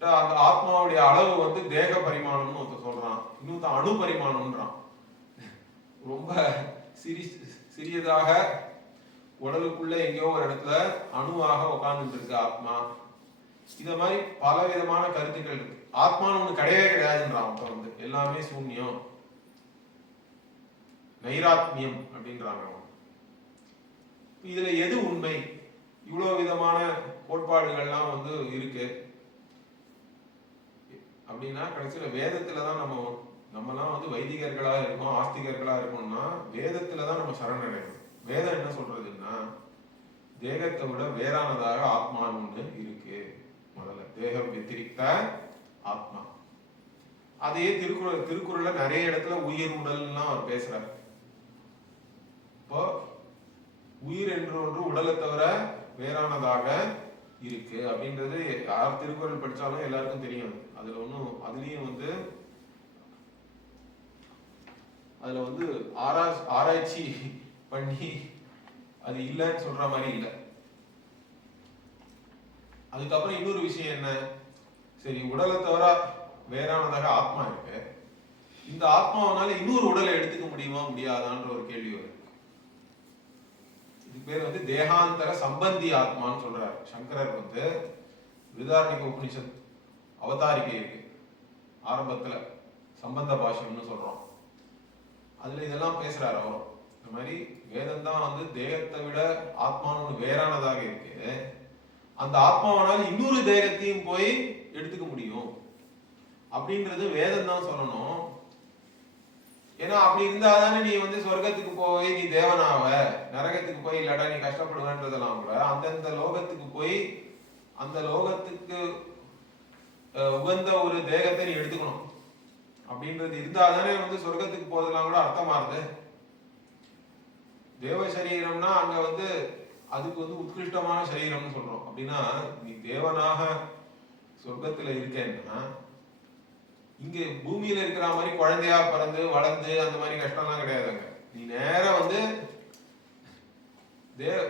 அந்த ஆத்மாவுடைய அளவு வந்து தேக பரிமாணம்னு ஒருத்தன் சொல்றான், இன்னொருத்தன் அணு பரிமாணம்ன்றான். ரொம்ப சிறியதாக உடலுக்குள்ள எங்கேயோ ஒரு இடத்துல அணுவாக உட்கார்ந்துட்டு இருக்கு ஆத்மா. இத மாதிரி பல விதமான கருத்துக்கள் இருக்கு. ஆத்மான்னு ஒண்ணு கிடையவே கிடையாதுன்றான் அவன் வந்து, எல்லாமே சூன்யம், நைராத்மியம் அப்படின்றாங்க. இதுல எது உண்மை? இவ்வளவு விதமான கோட்பாடுகள்லாம் வந்து இருக்கு அப்படின்னா கடைசியில வேதத்துலதான் நம்மலாம் வந்து வைதிகர்களா இருக்கோம், ஆஸ்திகர்களா இருக்கோம்னா வேதத்துலதான் நம்ம சரணடையணும். வேதம் என்ன சொல்றதுன்னா தேகத்தை விட வேறானதாக ஆத்மான்னு ஒண்ணு இருக்கு. முதல்ல தேகம் வெத்திரிக்த ஆத்மா. அதையே திருக்குறள்ல நிறைய இடத்துல உயிர் உடல்லாம் அவர் பேசுறாரு. இப்போ உயிர் என்று ஒன்று உடலை தவிர வேறானதாக இருக்கு அப்படின்றது யார் திருக்குறள் படிச்சாலும் எல்லாருக்கும் தெரியும். அதுலயும் வந்து அதுல வந்து ஆராய்ச்சி பண்ணி அது இல்லைன்னு சொல்ற மாதிரி இல்லை. அதுக்கப்புறம் இன்னொரு விஷயம் என்ன, சரி உடலை தவிர வேறானதாக ஆத்மா இருக்கு, இந்த ஆத்மாவனால இன்னொரு உடலை எடுத்துக்க முடியுமா முடியாதான்ற ஒரு கேள்வி வருது. இது பேர் வந்து தேகாந்தர சம்பந்தி ஆத்மான்னு சொல்றாரு சங்கரர். வந்து விருதாரண்யக உபனிஷத் அவதாரிகை இருக்கு, ஆரம்பத்துல சம்பந்த பாஷ்யம்னு சொல்றோம். அதுல இதெல்லாம் பேசுறாரு அவரும். இந்த மாதிரி வேதம் தான் வந்து தேகத்தை விட ஆத்மானு வேறானதாக இருக்கு. அந்த ஆத்மாவனால இன்னொரு தேகத்தையும் போய் எடுத்துக்க முடியும் அப்படின்றது வேதம் தான் சொல்லணும். ஏன்னா அப்படி இருந்தாதானே நீ வந்து சொர்க்கத்துக்கு போய் நீ தேவனாவ, நரகத்துக்கு போய் இல்லாட்டா நீ கஷ்டப்படுவேன்றதெல்லாம் கூட அந்தந்த லோகத்துக்கு போய் அந்த லோகத்துக்கு உகந்த ஒரு தேகத்தை நீ எடுத்துக்கணும் அப்படின்றது இருந்தாதானே வந்து சொர்க்கத்துக்கு போறதெல்லாம் கூட அர்த்தமாறுது. தேவ சரீரம்னா அங்க வந்து அதுக்கு வந்து உத்கிருஷ்டமான சரீரம்னு சொல்றோம். அப்படின்னா நீ தேவனாக சொர்க்கத்துல இருக்கேன்னா இங்க பூமியில இருக்கிற மாதிரி குழந்தையா பிறந்து வளர்ந்து அந்த மாதிரி கஷ்டம்லாம் கிடையாதுங்க. நீ நேரம் வந்து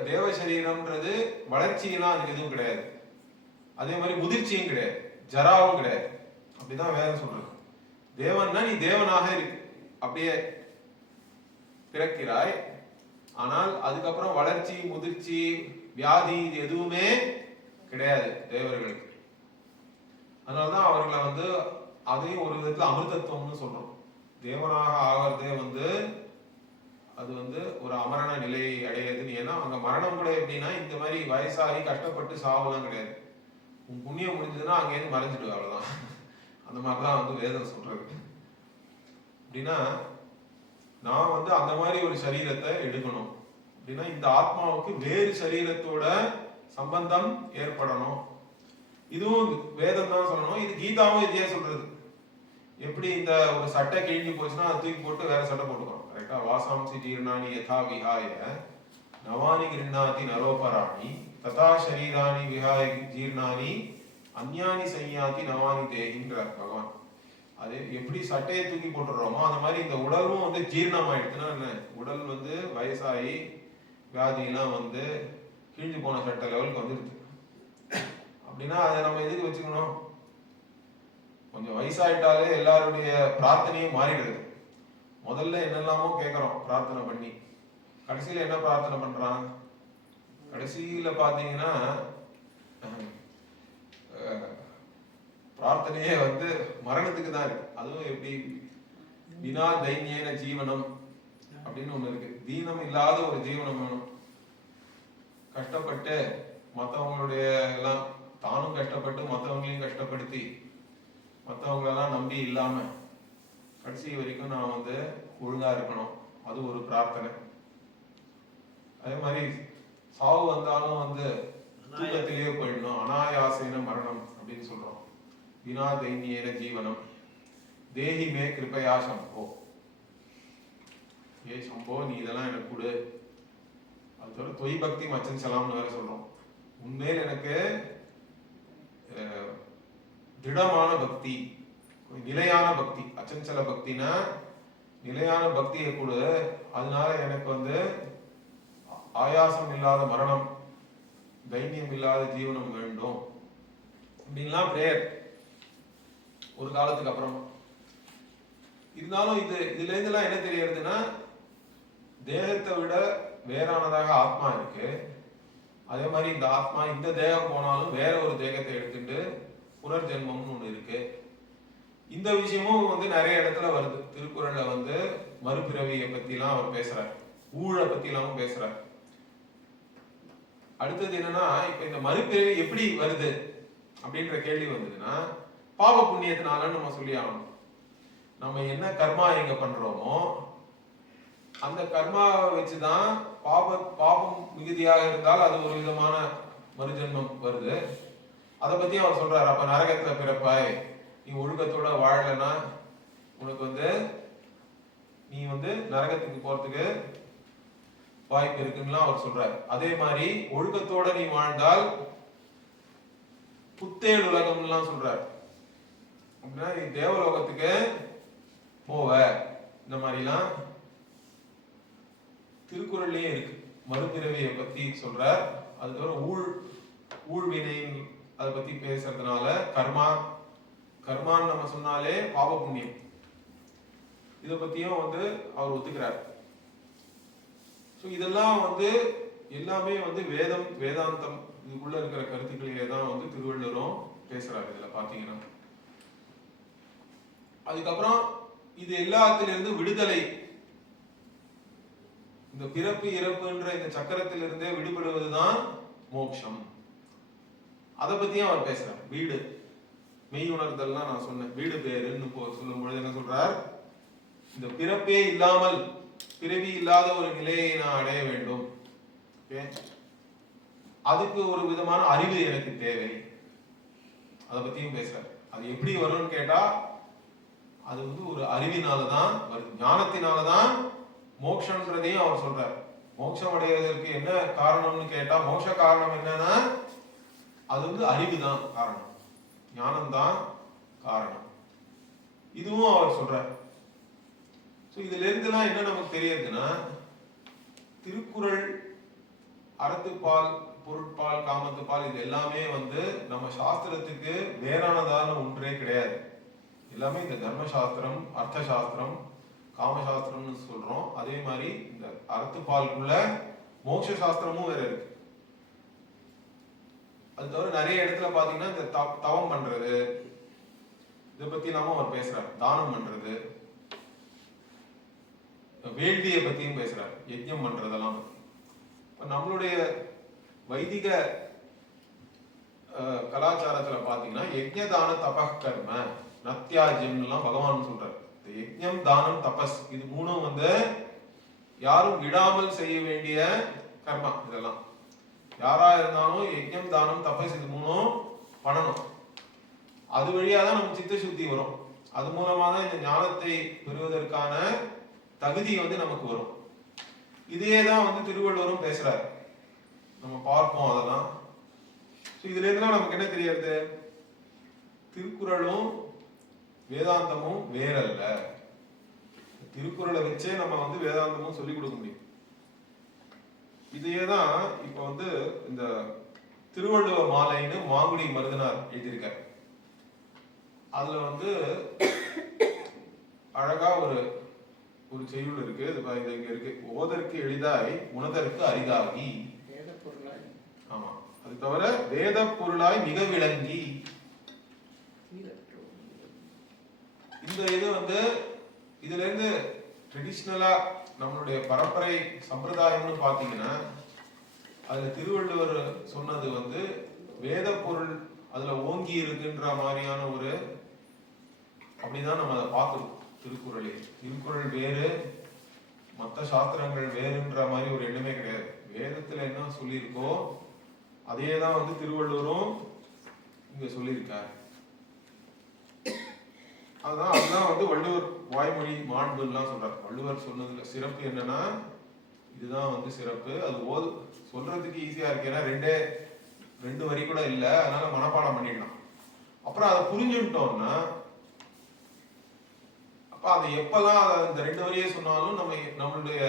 தேவ சரீரம்ன்றது வளர்ச்சியெல்லாம் அதுக்கு எதுவும் கிடையாது. அதே மாதிரி முதிர்ச்சியும் கிடையாது, ஜராவும் கிடையாது. அப்படிதான் வேதம் சொல்றது. தேவன்னா நீ தேவனாக இருக்கு அப்படியே பிறக்கிறாய். ஆனால் அதுக்கப்புறம் வளர்ச்சி முதிர்ச்சி வியாதி இது எதுவுமே கிடையாது தேவர்களுக்கு. அதனாலதான் அவர்களை வந்து அதையும் ஒரு விதத்துல அமிர்தத்துவம்னு சொல்றோம். தேவனாக ஆகிறதே வந்து அது வந்து ஒரு அமரண நிலையை அடையிறதுன்னு. ஏன்னா அங்க மரணம் கூட எப்படின்னா இந்த மாதிரி வயசாகி கஷ்டப்பட்டு சாவெல்லாம் கிடையாது. உன் புண்ணியம் முடிஞ்சதுன்னா அங்கேயிருந்து மறைஞ்சிடுவா, அவ்வளவுதான். அந்த மாதிரிதான் வந்து வேதம் சொல்றது. அப்படின்னா நான் வந்து அந்த மாதிரி ஒரு சரீரத்தை எடுக்கணும் அப்படின்னா இந்த ஆத்மாவுக்கு வேறு சரீரத்தோட சம்பந்தம் ஏற்படணும். இதுவும் வேதம் தான் சொல்லணும். இது கீதாவும் இதே சொல்றது. எப்படி இந்த ஒரு சட்டை கிழிஞ்சு போச்சுன்னா அதை தூக்கி போட்டு வேற சட்டை போட்டுக்கணும். கரெக்டா? வாசாம்சி ஜீர்ணானி யதா விஹாய நவானி கிருண்ணாதி நரோபராணி ததா ஷரீராணி விஹாய ஜீர்ணானி அந்யானி சையாதி நவானி தேகின்றார் பகவான். அது எப்படி சட்டையை தூக்கி போட்டுடுறோமோ அந்த மாதிரி இந்த உடலும் வந்து ஜீர்ணம் ஆயிடுச்சுன்னா என்ன, உடல் வந்து வயசாகி வியாதியெல்லாம் வந்து கிழிஞ்சு போன சட்டை லெவலுக்கு வந்துடுது அப்படின்னா அதை நம்ம எதுக்கு வச்சுக்கணும்? கொஞ்சம் வயசாயிட்டாலே எல்லாருடைய பிரார்த்தனையும் மாறிடுது. முதல்ல என்னெல்லாமோ கேட்கறோம் பிரார்த்தனை பண்ணி, கடைசியில என்ன பிரார்த்தனை பண்றாங்க? கடைசியில பாத்தீங்கன்னா பிரார்த்தனையே வந்து மரணத்துக்கு தான் இருக்கு. அதுவும் எப்படி வினா தைன்யேன ஜீவனம் அப்படின்னு ஒண்ணு இருக்கு. தீனம் இல்லாத ஒரு ஜீவனம் வேணும். கஷ்டப்பட்டு மற்றவங்களுடைய எல்லாம் தானும் கஷ்டப்பட்டு மற்றவங்களையும் கஷ்டப்படுத்தி மற்றவங்களெல்லாம் நம்பி இல்லாம கடைசி வரைக்கும் நான் வந்து ஒழுங்கா இருக்கணும், அது ஒரு பிரார்த்தனை. அதே மாதிரி சாவு வந்தாலும் வந்து தூக்கத்திலேயே போயிடணும், அனாயாசேன மரணம் அப்படின்னு சொல்றோம். வினா தைன்யேன ஜீவனம் தேஹி மே கிருபையா சம்போ. ஏ சம்போ நீ இதெல்லாம் எனக்கு கொடு. அது தவிர தொய் பக்தி மச்சன் சலாம்னு வேற சொல்றோம். உண்மையில் எனக்கு திடமான பக்தி, நிலையான பக்தி. அச்சஞ்சல பக்தினா நிலையான பக்தியை கொடு. அதனால எனக்கு வந்து ஆயாசம் இல்லாத மரணம், தைன்யம் இல்லாத ஜீவனம் வேண்டும் அப்படின்லாம் பிரேயர் ஒரு காலத்துக்கு அப்புறம். இருந்தாலும் இதுல இருந்தெல்லாம் என்ன தெரியறதுன்னா தேகத்தை விட வேறானதாக ஆத்மா இருக்கு. அதே மாதிரி இந்த ஆத்மா இந்த தேகம் போனாலும் வேற ஒரு தேகத்தை எடுத்துட்டு புனர்ஜென்மம்னு ஒண்ணு இருக்கு. இந்த விஷயமும் வந்து நிறைய இடத்துல வருது. திருக்குறள்ல வந்து மறுபிறவியை பத்தி எல்லாம் அவர் பேசுறார், ஊழலை பத்தி எல்லாம் பேசுறார். அடுத்தது என்னன்னா, இப்ப இந்த மறுபிறவி எப்படி வருது அப்படின்ற கேள்வி வந்ததுன்னா பாவ புண்ணியத்தினால நம்ம சொல்லி ஆகணும். நம்ம என்ன கர்மா எங்க பண்றோமோ அந்த கர்மாவை வச்சுதான் பாபம் மிகுதியாக இருந்தால் அது ஒரு விதமான மறுஜென்மம் வருது. அதை பத்தி அவர் சொல்றாரு. அப்ப நரகத்துல பிறப்பாய், நீ ஒழுக்கத்தோட வாழலன்னா உனக்கு வந்து நீ வந்து நரகத்துக்கு போறதுக்கு வாய்ப்பு இருக்குன்னு அவர் சொல்றாரு. அதே மாதிரி ஒழுக்கத்தோட நீ வாழ்ந்தால் புத்தேழு உலகம்லாம் சொல்றாரு. அப்படின்னா நீ தேவலோகத்துக்கு போவ. இந்த மாதிரிலாம் திருக்குறள்லயே இருக்கு. மறுபிறவியை பத்தி சொல்றார். அது தவிர ஊழ்வினை அதை பத்தி பேசுறதுனால கர்மான்னு நம்ம சொன்னாலே பாவ புண்ணியம், இதை பத்தியும் வந்து அவர் ஒத்துக்கிறார். இதெல்லாம் வந்து எல்லாமே வந்து வேதாந்தம் இதுக்குள்ள இருக்கிற கருத்துக்களிலே தான் வந்து திருவள்ளுவரும் பேசுறாரு. இதுல பாத்தீங்கன்னா அதுக்கப்புறம் இது எல்லாத்திலிருந்து விடுதலை, இந்த பிறப்பு இறப்புன்ற இந்த சக்கரத்திலிருந்தே விடுபடுவதுதான் மோட்சம். அதை பத்தியும் அவர் பேசுறார். வீடு மெய் உணர்தல்லாம் நான் சொன்னேன். வீடு பேருன்னு சொல்லும் பொழுது என்ன சொல்றார், இந்த பிறப்பே இல்லாமல் பிறவி இல்லாத ஒரு நிலையை நான் அடைய வேண்டும், அதுக்கு ஒரு விதமான அறிவு எனக்கு தேவை. அதை பத்தியும் பேசுறார். அது எப்படி வரும்னு கேட்டா, அது வந்து ஒரு அறிவினாலதான் வருது, ஞானத்தினாலதான் மோட்சம்ன்றதையும் அவர் சொல்றார். மோட்சம் அடைவதற்கு என்ன காரணம்னு கேட்டா, மோட்ச காரணம் என்னன்னா அது வந்து அறிவு தான் காரணம், ஞானம்தான் காரணம். இதுவும் அவர் சொல்றார். இதுல இருந்துலாம் என்ன நமக்கு தெரியுதுன்னா, திருக்குறள் அறத்துப்பால், பொருட்பால், காமத்துப்பால் இது எல்லாமே வந்து நம்ம சாஸ்திரத்துக்கு வேறானதான ஒன்றே கிடையாது. எல்லாமே இந்த தர்மசாஸ்திரம், அர்த்த சாஸ்திரம், காமசாஸ்திரம்னு சொல்றோம். அதே மாதிரி இந்த அறத்துப்பாலுக்குள்ள மோட்ச சாஸ்திரமும் வேற இருக்கு. அது தவிர நிறைய இடத்துல பாத்தீங்கன்னா இந்த தவம் பண்றது, இதை பத்தி நாம அவர் பேசுறார். தானம் பண்றது, வேள்வியை பத்தியும் பேசுறார், யஜ்ஞம் பண்றதெல்லாம். நம்மளுடைய வைதிக கலாச்சாரத்துல பாத்தீங்கன்னா யஜ்ஞதான தபகர்ம நத்தியாஜ்யம்லாம் பகவான் சொல்றார். யஜ்ஞம், தானம், தபஸ் இது மூணும் வந்து யாரும் விடாமல் செய்ய வேண்டிய கர்மா. இதெல்லாம் யாரா இருந்தாலும் யஜ்ஞம், தானம், தபஸ் இது மூணும் பண்ணணும். அது வழியா தான் நம்ம சித்த சுத்தி வரும். அது மூலமா தான் இந்த ஞானத்தை பெறுவதற்கான தகுதி வந்து நமக்கு வரும். இதே தான் வந்து திருவள்ளுவரும் பேசுறாரு, நம்ம பார்ப்போம் அதெல்லாம். இதுல இருந்துலாம் நமக்கு என்ன தெரியாது, திருக்குறளும் வேதாந்தமும் வேறல்ல. திருக்குறளை வச்சே நம்ம வந்து வேதாந்தமும் சொல்லிக் கொடுக்க முடியும். இதையே தான் இப்ப வந்து இந்த திருவள்ளுவ மாலைன்னு மாங்குடி மருதனார் எழுதியிருக்கார். அதுல வந்து அழகா ஒரு செய்யுள் இருக்கு. இது இங்க இருக்கு. ஓதற்கு எளிதாய் உணதற்கு அரிதாகி. ஆமா, அது தவிர வேத பொருளாய் மிக விளங்கி. இந்த இது வந்து இதுல இருந்து ட்ரெடிஷ்னலா நம்மளுடைய பரம்பரை சம்பிரதாயம்னு பாத்தீங்கன்னா, அதுல திருவள்ளுவர் சொன்னது வந்து வேத பொருள் அதுல ஓங்கி இருக்குன்ற மாதிரியான ஒரு, அப்படிதான் நம்ம அதை பார்க்கணும். திருக்குறள் வேறு, மற்ற சாஸ்திரங்கள் வேறுன்ற மாதிரி ஒரு எண்ணமே கிடையாது. வேதத்துல என்ன சொல்லியிருக்கோ அதே தான் வந்து திருவள்ளுவரும் இங்க சொல்லியிருக்காரு. அதுதான் வந்து வள்ளுவர் வாய்மொழி மாண்பு எல்லாம் சொல்றாரு. வள்ளுவர் சொன்னதுல சிறப்பு என்னன்னா, இதுதான் வந்து சிறப்பு. அது சொல்றதுக்கு ஈஸியா இருக்கு, ஏன்னா ரெண்டு வரி கூட இல்ல, அதனால மனப்பாடம் பண்ணிடலாம். அப்புறம் அதை புரிஞ்சுட்டோம்னா, அப்ப அதை எப்பெல்லாம் இந்த 2 வரியே சொன்னாலும் நம்மளுடைய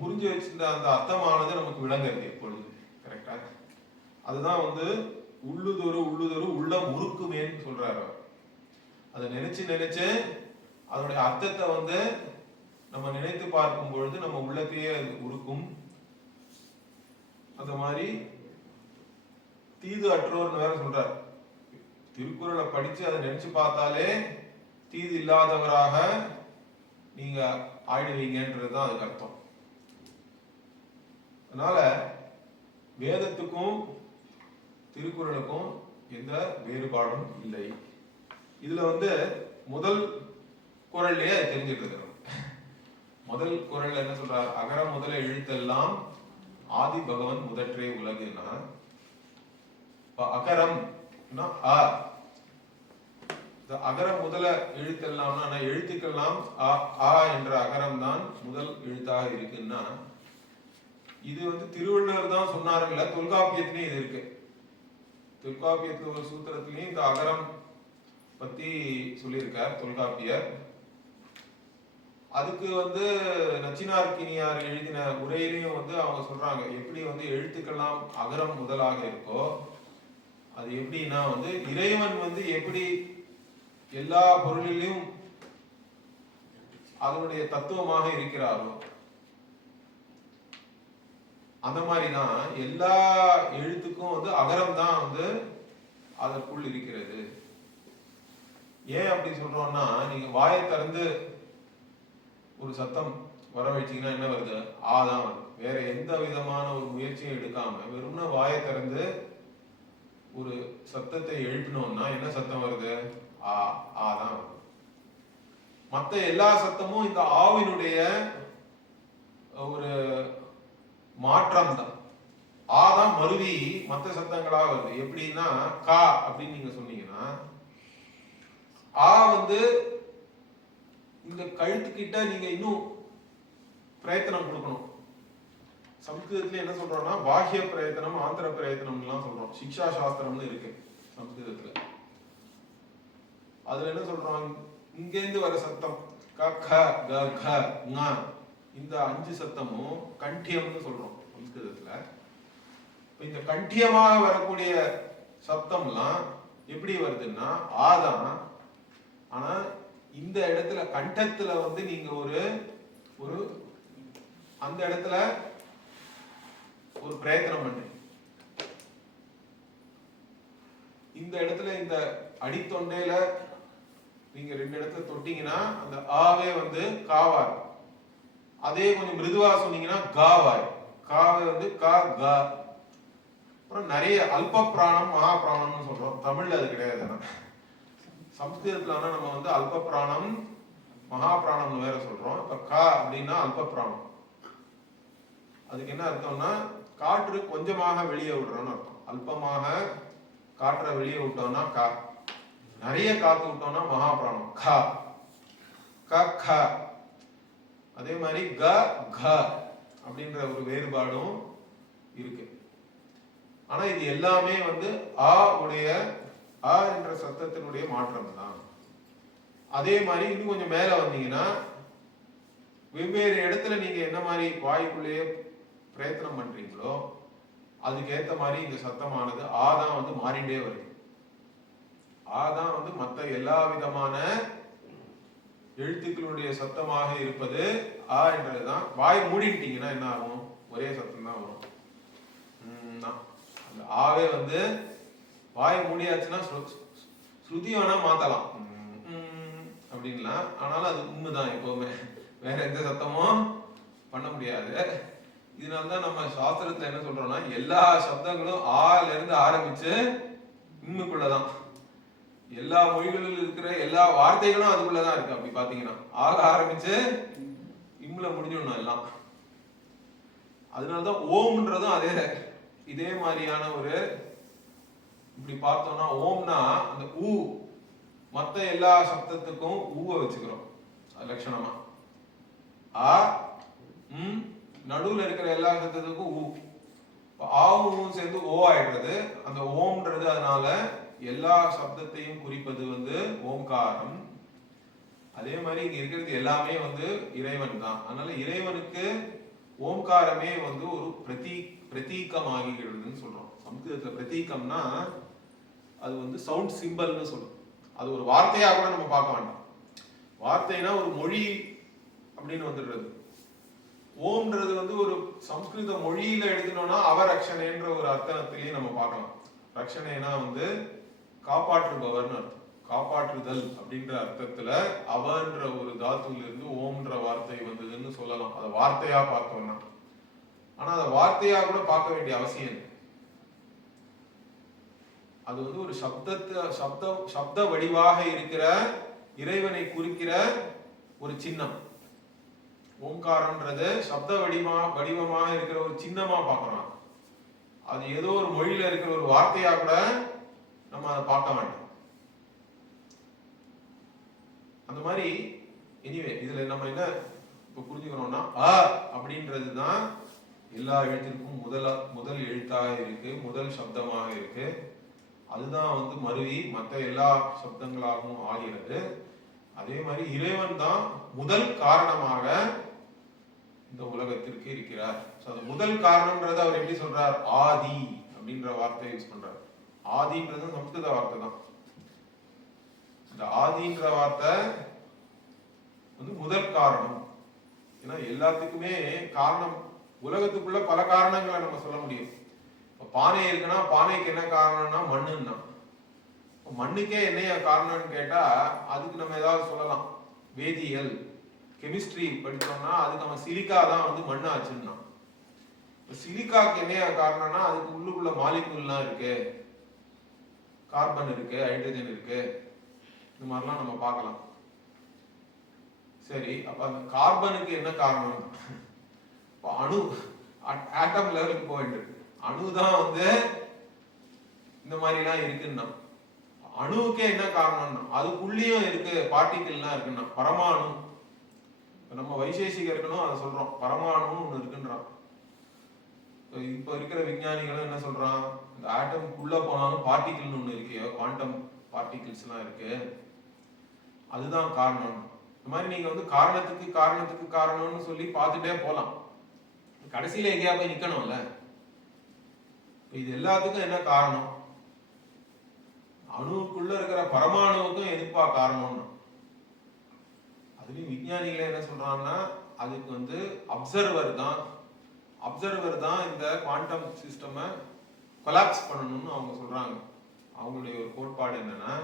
புரிஞ்சு வச்சிருந்த அந்த அர்த்தமானது நமக்கு விளங்குறது எப்பொழுது. கரெக்டா? அதுதான் வந்து உள்ளுதொரு உள்ளம் உருக்குமேன்னு சொல்றாரு. அதை நினைச்சு அதனுடைய அர்த்தத்தை வந்து நம்ம நினைத்து பார்க்கும் பொழுது நம்ம உள்ளத்தையே அது உருக்கும். அந்த மாதிரி தீது அற்றோர்னு வேற சொல்றார். திருக்குறளை படிச்சு அதை நினைச்சு பார்த்தாலே தீது இல்லாதவராக நீங்க ஆயிடுவீங்கன்றதுதான் அதுக்கு அர்த்தம். அதனால வேதத்துக்கும் திருக்குறளுக்கும் எந்த வேறுபாடும் இல்லை. இதுல வந்து முதல் குறள்லயே தெரிஞ்சுட்டு இருக்கிறோம். முதல் குறள் என்ன சொல்றார், அகர முதல எழுத்தெல்லாம் ஆதி பகவன் முதற்றே உலகுனா, அகரம் அகர முதல எழுத்தெல்லாம்னா எழுத்துக்கெல்லாம் ஆ என்ற அகரம் தான் முதல் எழுத்தாக இருக்குன்னா, இது வந்து திருவள்ளுவர் தான் சொன்னாருல்ல, தொல்காப்பியத்திலையும் இது இருக்கு. தொல்காப்பியத்துல ஒரு சூத்திரத்திலையும் இந்த அகரம் பத்தி சொல்லியிருக்கார் தொல்காப்பியர். அதுக்கு வந்து நச்சினார்க்கினியார் எழுதின உரையிலையும் வந்து அவங்க சொல்றாங்க, எப்படி வந்து எழுத்துக்கெல்லாம் அகரம் முதலாக இருக்கோ, அது எப்படின்னா வந்து இறைவன் வந்து எப்படி எல்லா பொருளிலும் அதனுடைய தத்துவமாக இருக்கிறாரோ, அந்த மாதிரிதான் எல்லா எழுத்துக்கும் வந்து அகரம் தான் வந்து அதற்குள் இருக்கிறது. ஏன் அப்படி சொல்றோம்னா, நீங்க வாயை திறந்து ஒரு சத்தம் வர வச்சீங்கன்னா என்ன வருது? ஆ தான் வருது. வேற எந்த விதமான ஒரு முயற்சியும் எடுக்காம வெறும்னா வாயை திறந்து ஒரு சத்தத்தை எழுப்பினோம்னா என்ன சத்தம் வருது? ஆ ஆ தான் வருது. மற்ற எல்லா சத்தமும் இந்த ஆவினுடைய ஒரு மாற்றம் தான். ஆ தான் மருவி மற்ற சத்தங்களா வருது. எப்படின்னா கா அப்படின்னு நீங்க சொன்னீங்கன்னா, ஆ வந்து இந்த கழுத்துக்கிட்ட நீங்க இன்னும் பிரயத்தனம் கொடுக்கணும். சம்ஸ்கிருதத்துல என்ன சொல்றோம்னா பாஹ்ய பிரயத்தனம், ஆந்திர பிரயத்தனம்லாம் சொல்றோம். சிக்ஷா சாஸ்திரம்னு இருக்கு சம்ஸ்கிருதத்துல. அதுல என்ன சொல்றோம்? இங்கேருந்து வர சத்தம் க க க க ங, இந்த 5 சத்தமும் கண்டியம்னு சொல்றோம் சம்ஸ்கிருதத்துல. இந்த கண்டியமாக வரக்கூடிய சத்தம்லாம் எப்படி வருதுன்னா ஆதான். ஆனா இந்த இடத்துல கண்டத்துல வந்து நீங்க ஒரு ஒரு அந்த இடத்துல ஒரு பிரயத்தனம் பண்றீங்க. இந்த இடத்துல இந்த அடித்தொண்டையில நீங்க 2 இடத்துல தொட்டீங்கன்னா அந்த ஆவே வந்து காவார். அதே கொஞ்சம் மிருதுவா சொன்னீங்கன்னா காவாய். காவை வந்து கா கா. அப்புறம் நிறைய அல்ப பிராணம் மகா பிராணம்னு சொல்றோம். தமிழ்ல அது கிடையாது. சம்ஸ்கிருதத்துல நம்ம வந்து அல்ப பிராணம் மகா பிராணம்னு வேற சொல்றோம். இப்ப கா அப்படின்னா அல்ப பிராணம். அதுக்கு என்ன அர்த்தம்னா காற்று கொஞ்சமாக வெளியே விடுறோம்னு அர்த்தம். அல்பமாக காற்றை வெளியே விட்டோம்னா கா, நிறைய காத்து விட்டோம்னா மகா பிராணம் கா க க. அதே மாதிரி க க அப்படின்ற ஒரு வேறுபாடும் இருக்கு. ஆனா இது எல்லாமே வந்து ஆ உடைய ஆ என்ற சத்தத்தினுடைய மாற்றம் தான். அதே மாதிரி இன்னும் கொஞ்சம் மேல வந்தீங்கன்னா வெவ்வேறு இடத்துல நீங்க என்ன மாதிரி வாய்க்குள்ளேயே பிரயத்தனம் பண்றீங்களோ அதுக்கேற்ற மாதிரி இந்த சத்தமானது ஆ தான் வந்து மாறிண்டே வருது. ஆ தான் வந்து மற்ற எல்லா விதமான எழுத்துக்களுடைய சத்தமாக இருப்பது ஆ என்றதுதான். வாய் மூடிட்டீங்கன்னா என்ன ஆகும்? ஒரே சத்தம் தான் வரும். அந்த ஆவே வந்து வாய் மூடியாச்சுன்னா ஸ்ருதி வேணா மாத்தலாம் அப்படின்லாம். ஆனாலும் அது உண்மைதான். எப்பவுமே வேற எந்த சத்தமும் பண்ண முடியாது. இதனால்தான் நம்ம சாஸ்திரத்துல என்ன சொல்றோம்னா எல்லா சப்தங்களும் ஆல இருந்து ஆரம்பிச்சு இம்முக்குள்ளதான். எல்லா மொழிகளில் இருக்கிற எல்லா வார்த்தைகளும் அதுக்குள்ளதான் இருக்கு. அப்படி பாத்தீங்கன்னா ஆக ஆரம்பிச்சு இம்முல முடிஞ்சிடணும் எல்லாம். அதனாலதான் ஓம்ன்றதும் இதே மாதிரியான ஒரு இப்படி பார்த்தோம்னா ஓம்னா அந்த ஊ மற்ற எல்லா சப்தத்துக்கும் ஊவை வச்சுக்கிறோம் லட்சணமா. ஆ நடுவுல இருக்கிற எல்லா சப்தத்துக்கும் ஊ. ஆவும் சேர்ந்து ஓ ஆயிடுறது. அந்த ஓம்ன்றது அதனால எல்லா சப்தத்தையும் குறிப்பது வந்து ஓம்காரம். அதே மாதிரி இங்க இருக்கிறது எல்லாமே வந்து இறைவன் தான். அதனால இறைவனுக்கு ஓம்காரமே வந்து ஒரு பிரதீகமாகிறதுன்னு சொல்றோம். சம்ஸ்கிருதத்துல பிரதீகம்னா அது வந்து சவுண்ட் சிம்பல்னு சொல்றோம். அது ஒரு வார்த்தையா கூட நம்ம பார்க்க வேண்டாம். வார்த்தைனா ஒரு மொழி அப்படின்னு வந்துடுறது. ஓம்ன்றது வந்து ஒரு சம்ஸ்கிருத மொழியில எழுதினோம்னா அவரக்ஷணேன்ற ஒரு அர்த்தத்திலேயே நம்ம பார்க்கலாம். ரக்ஷணேனா வந்து காப்பாற்றுபவர்னு அர்த்தம். காப்பாற்றுதல் அப்படின்ற அர்த்தத்துல அவன்ற ஒரு தாத்துல இருந்து ஓம்ன்ற வார்த்தை வந்ததுன்னு சொல்லலாம். அதை வார்த்தையா பார்த்தோம்னா. ஆனா அதை வார்த்தையா கூட பார்க்க வேண்டிய அவசியம் இல்லை. அது வந்து ஒரு சப்த வடிவாக இருக்கிற இறைவனை குறிக்கிற ஒரு சின்னம். ஓம்காரம்ன்றது சப்த வடிவமாக இருக்கிற ஒரு சின்னமா பார்க்கணும். அது ஏதோ ஒரு மொழியில இருக்கிற ஒரு வார்த்தையா கூட நம்ம அதை பார்க்க வேண்டாம். அந்த மாதிரி எனிவே இதுல நம்ம என்ன இப்ப புரிஞ்சுக்கணும்னா அ அப்படின்றதுதான் எல்லா எழுத்திற்கும் முதல் எழுத்தாக இருக்கு, முதல் சப்தமாக இருக்கு. அதுதான் வந்து மருவி மற்ற எல்லா சப்தங்களாகவும் ஆகிறது. அதே மாதிரி இறைவன் தான் முதல் காரணமாக இந்த உலகத்திற்கு இருக்கிறார். அந்த முதல் காரணம்ன்றது அவர் எப்படி சொல்றார்? ஆதி அப்படின்ற வார்த்தையை யூஸ் பண்றார். ஆதின்றது சம்ஸ்கிருத வார்த்தை தான். இந்த ஆதின்ற வார்த்தை வந்து முதல் காரணம். ஏன்னா எல்லாத்துக்குமே காரணம், உலகத்துக்குள்ள பல காரணங்களை நம்ம சொல்ல முடியும். பானை இருக்குன்னா பானைக்கு என்ன காரணம்னா மண்ணுன்னா. மண்ணுக்கே என்னைய காரணம்னு கேட்டா அதுக்கு நம்ம ஏதாவது சொல்லலாம். வேதியியல் கெமிஸ்ட்ரி படிச்சோம்னா அதுக்கு நம்ம சிலிக்கா தான் வந்து மண்ணு ஆச்சுன்னா, சிலிக்காக்கு என்னைய காரணம்னா அதுக்கு உள்ளுக்குள்ள மாலிகுல்லாம் இருக்கு, கார்பன் இருக்கு, ஹைட்ரஜன் இருக்கு, இந்த மாதிரிலாம் நம்ம பார்க்கலாம். சரி, அப்ப அந்த கார்பனுக்கு என்ன காரணம்? அணு ஆட்டம் லெவலுக்கு போயிட்டு இருக்கு. அணுதான் வந்து இந்த மாதிரி எல்லாம் இருக்குன்னா, அணுவுக்கே என்ன காரணம்னா அதுக்குள்ளேயும் இருக்கு பார்ட்டிகிள்லாம் இருக்குன்னா பரமாணு. நம்ம வைசேஷிக இருக்கணும் அதை சொல்றோம், பரமாணுன்னு ஒண்ணு இருக்குன்றான். இப்ப இருக்கிற விஞ்ஞானிகளும் என்ன சொல்றான், இந்த ஆட்டம்குள்ள போனாலும் பார்ட்டிகிள்னு ஒண்ணு இருக்கு, குவாண்டம் பார்ட்டிகிள்ஸ் எல்லாம் இருக்கு, அதுதான் காரணம். இந்த மாதிரி நீங்க வந்து காரணத்துக்கு காரணத்துக்கு காரணம்னு சொல்லி பார்த்துட்டே போலாம், கடைசியில எங்கேயா போய் நிக்கணும்ல. இது எல்லாத்துக்கும் என்ன காரணம்? அணுவுக்குள்ள இருக்கிற பரமாணுவுக்கும் எதுப்பா காரணம்னா, அதுலயும் விஞ்ஞானிகளே என்ன சொல்றாங்கன்னா அதுக்கு வந்து அப்சர்வர் தான் இந்த குவாண்டம் சிஸ்டமை கொலாப்ஸ் பண்ணணும்னு அவங்க சொல்றாங்க. அவங்களுடைய ஒரு கோட்பாடு என்னன்னா,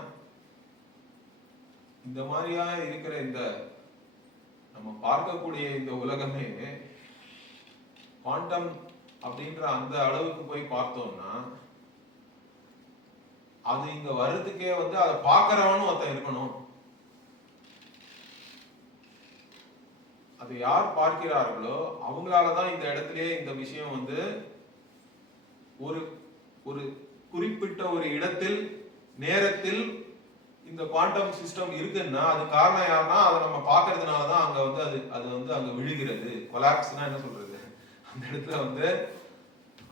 இந்த மாதிரியா இருக்கிற இந்த நம்ம பார்க்கக்கூடிய இந்த உலகமே குவாண்டம் அப்படின்ற அந்த அளவுக்கு போய் பார்த்தோம்னா அது இங்க வர்றதுக்கே வந்து அதை பார்க்கறவனும் ஒருத்தன் இருக்கணும். அதை யார் பார்க்கிறார்களோ அவங்களாலதான் இந்த இடத்திலேயே இந்த விஷயம் வந்து ஒரு ஒரு குறிப்பிட்ட ஒரு இடத்தில் நேரத்தில் இந்த குவாண்டம் சிஸ்டம் இருக்குன்னா அது காரணம் யாருன்னா அதை நம்ம பார்க்கறதுனாலதான் அங்க வந்து அது வந்து அங்க விழுகிறது. கொலாப்ஸ்னா என்ன சொல்றது, அந்த இடத்துல வந்து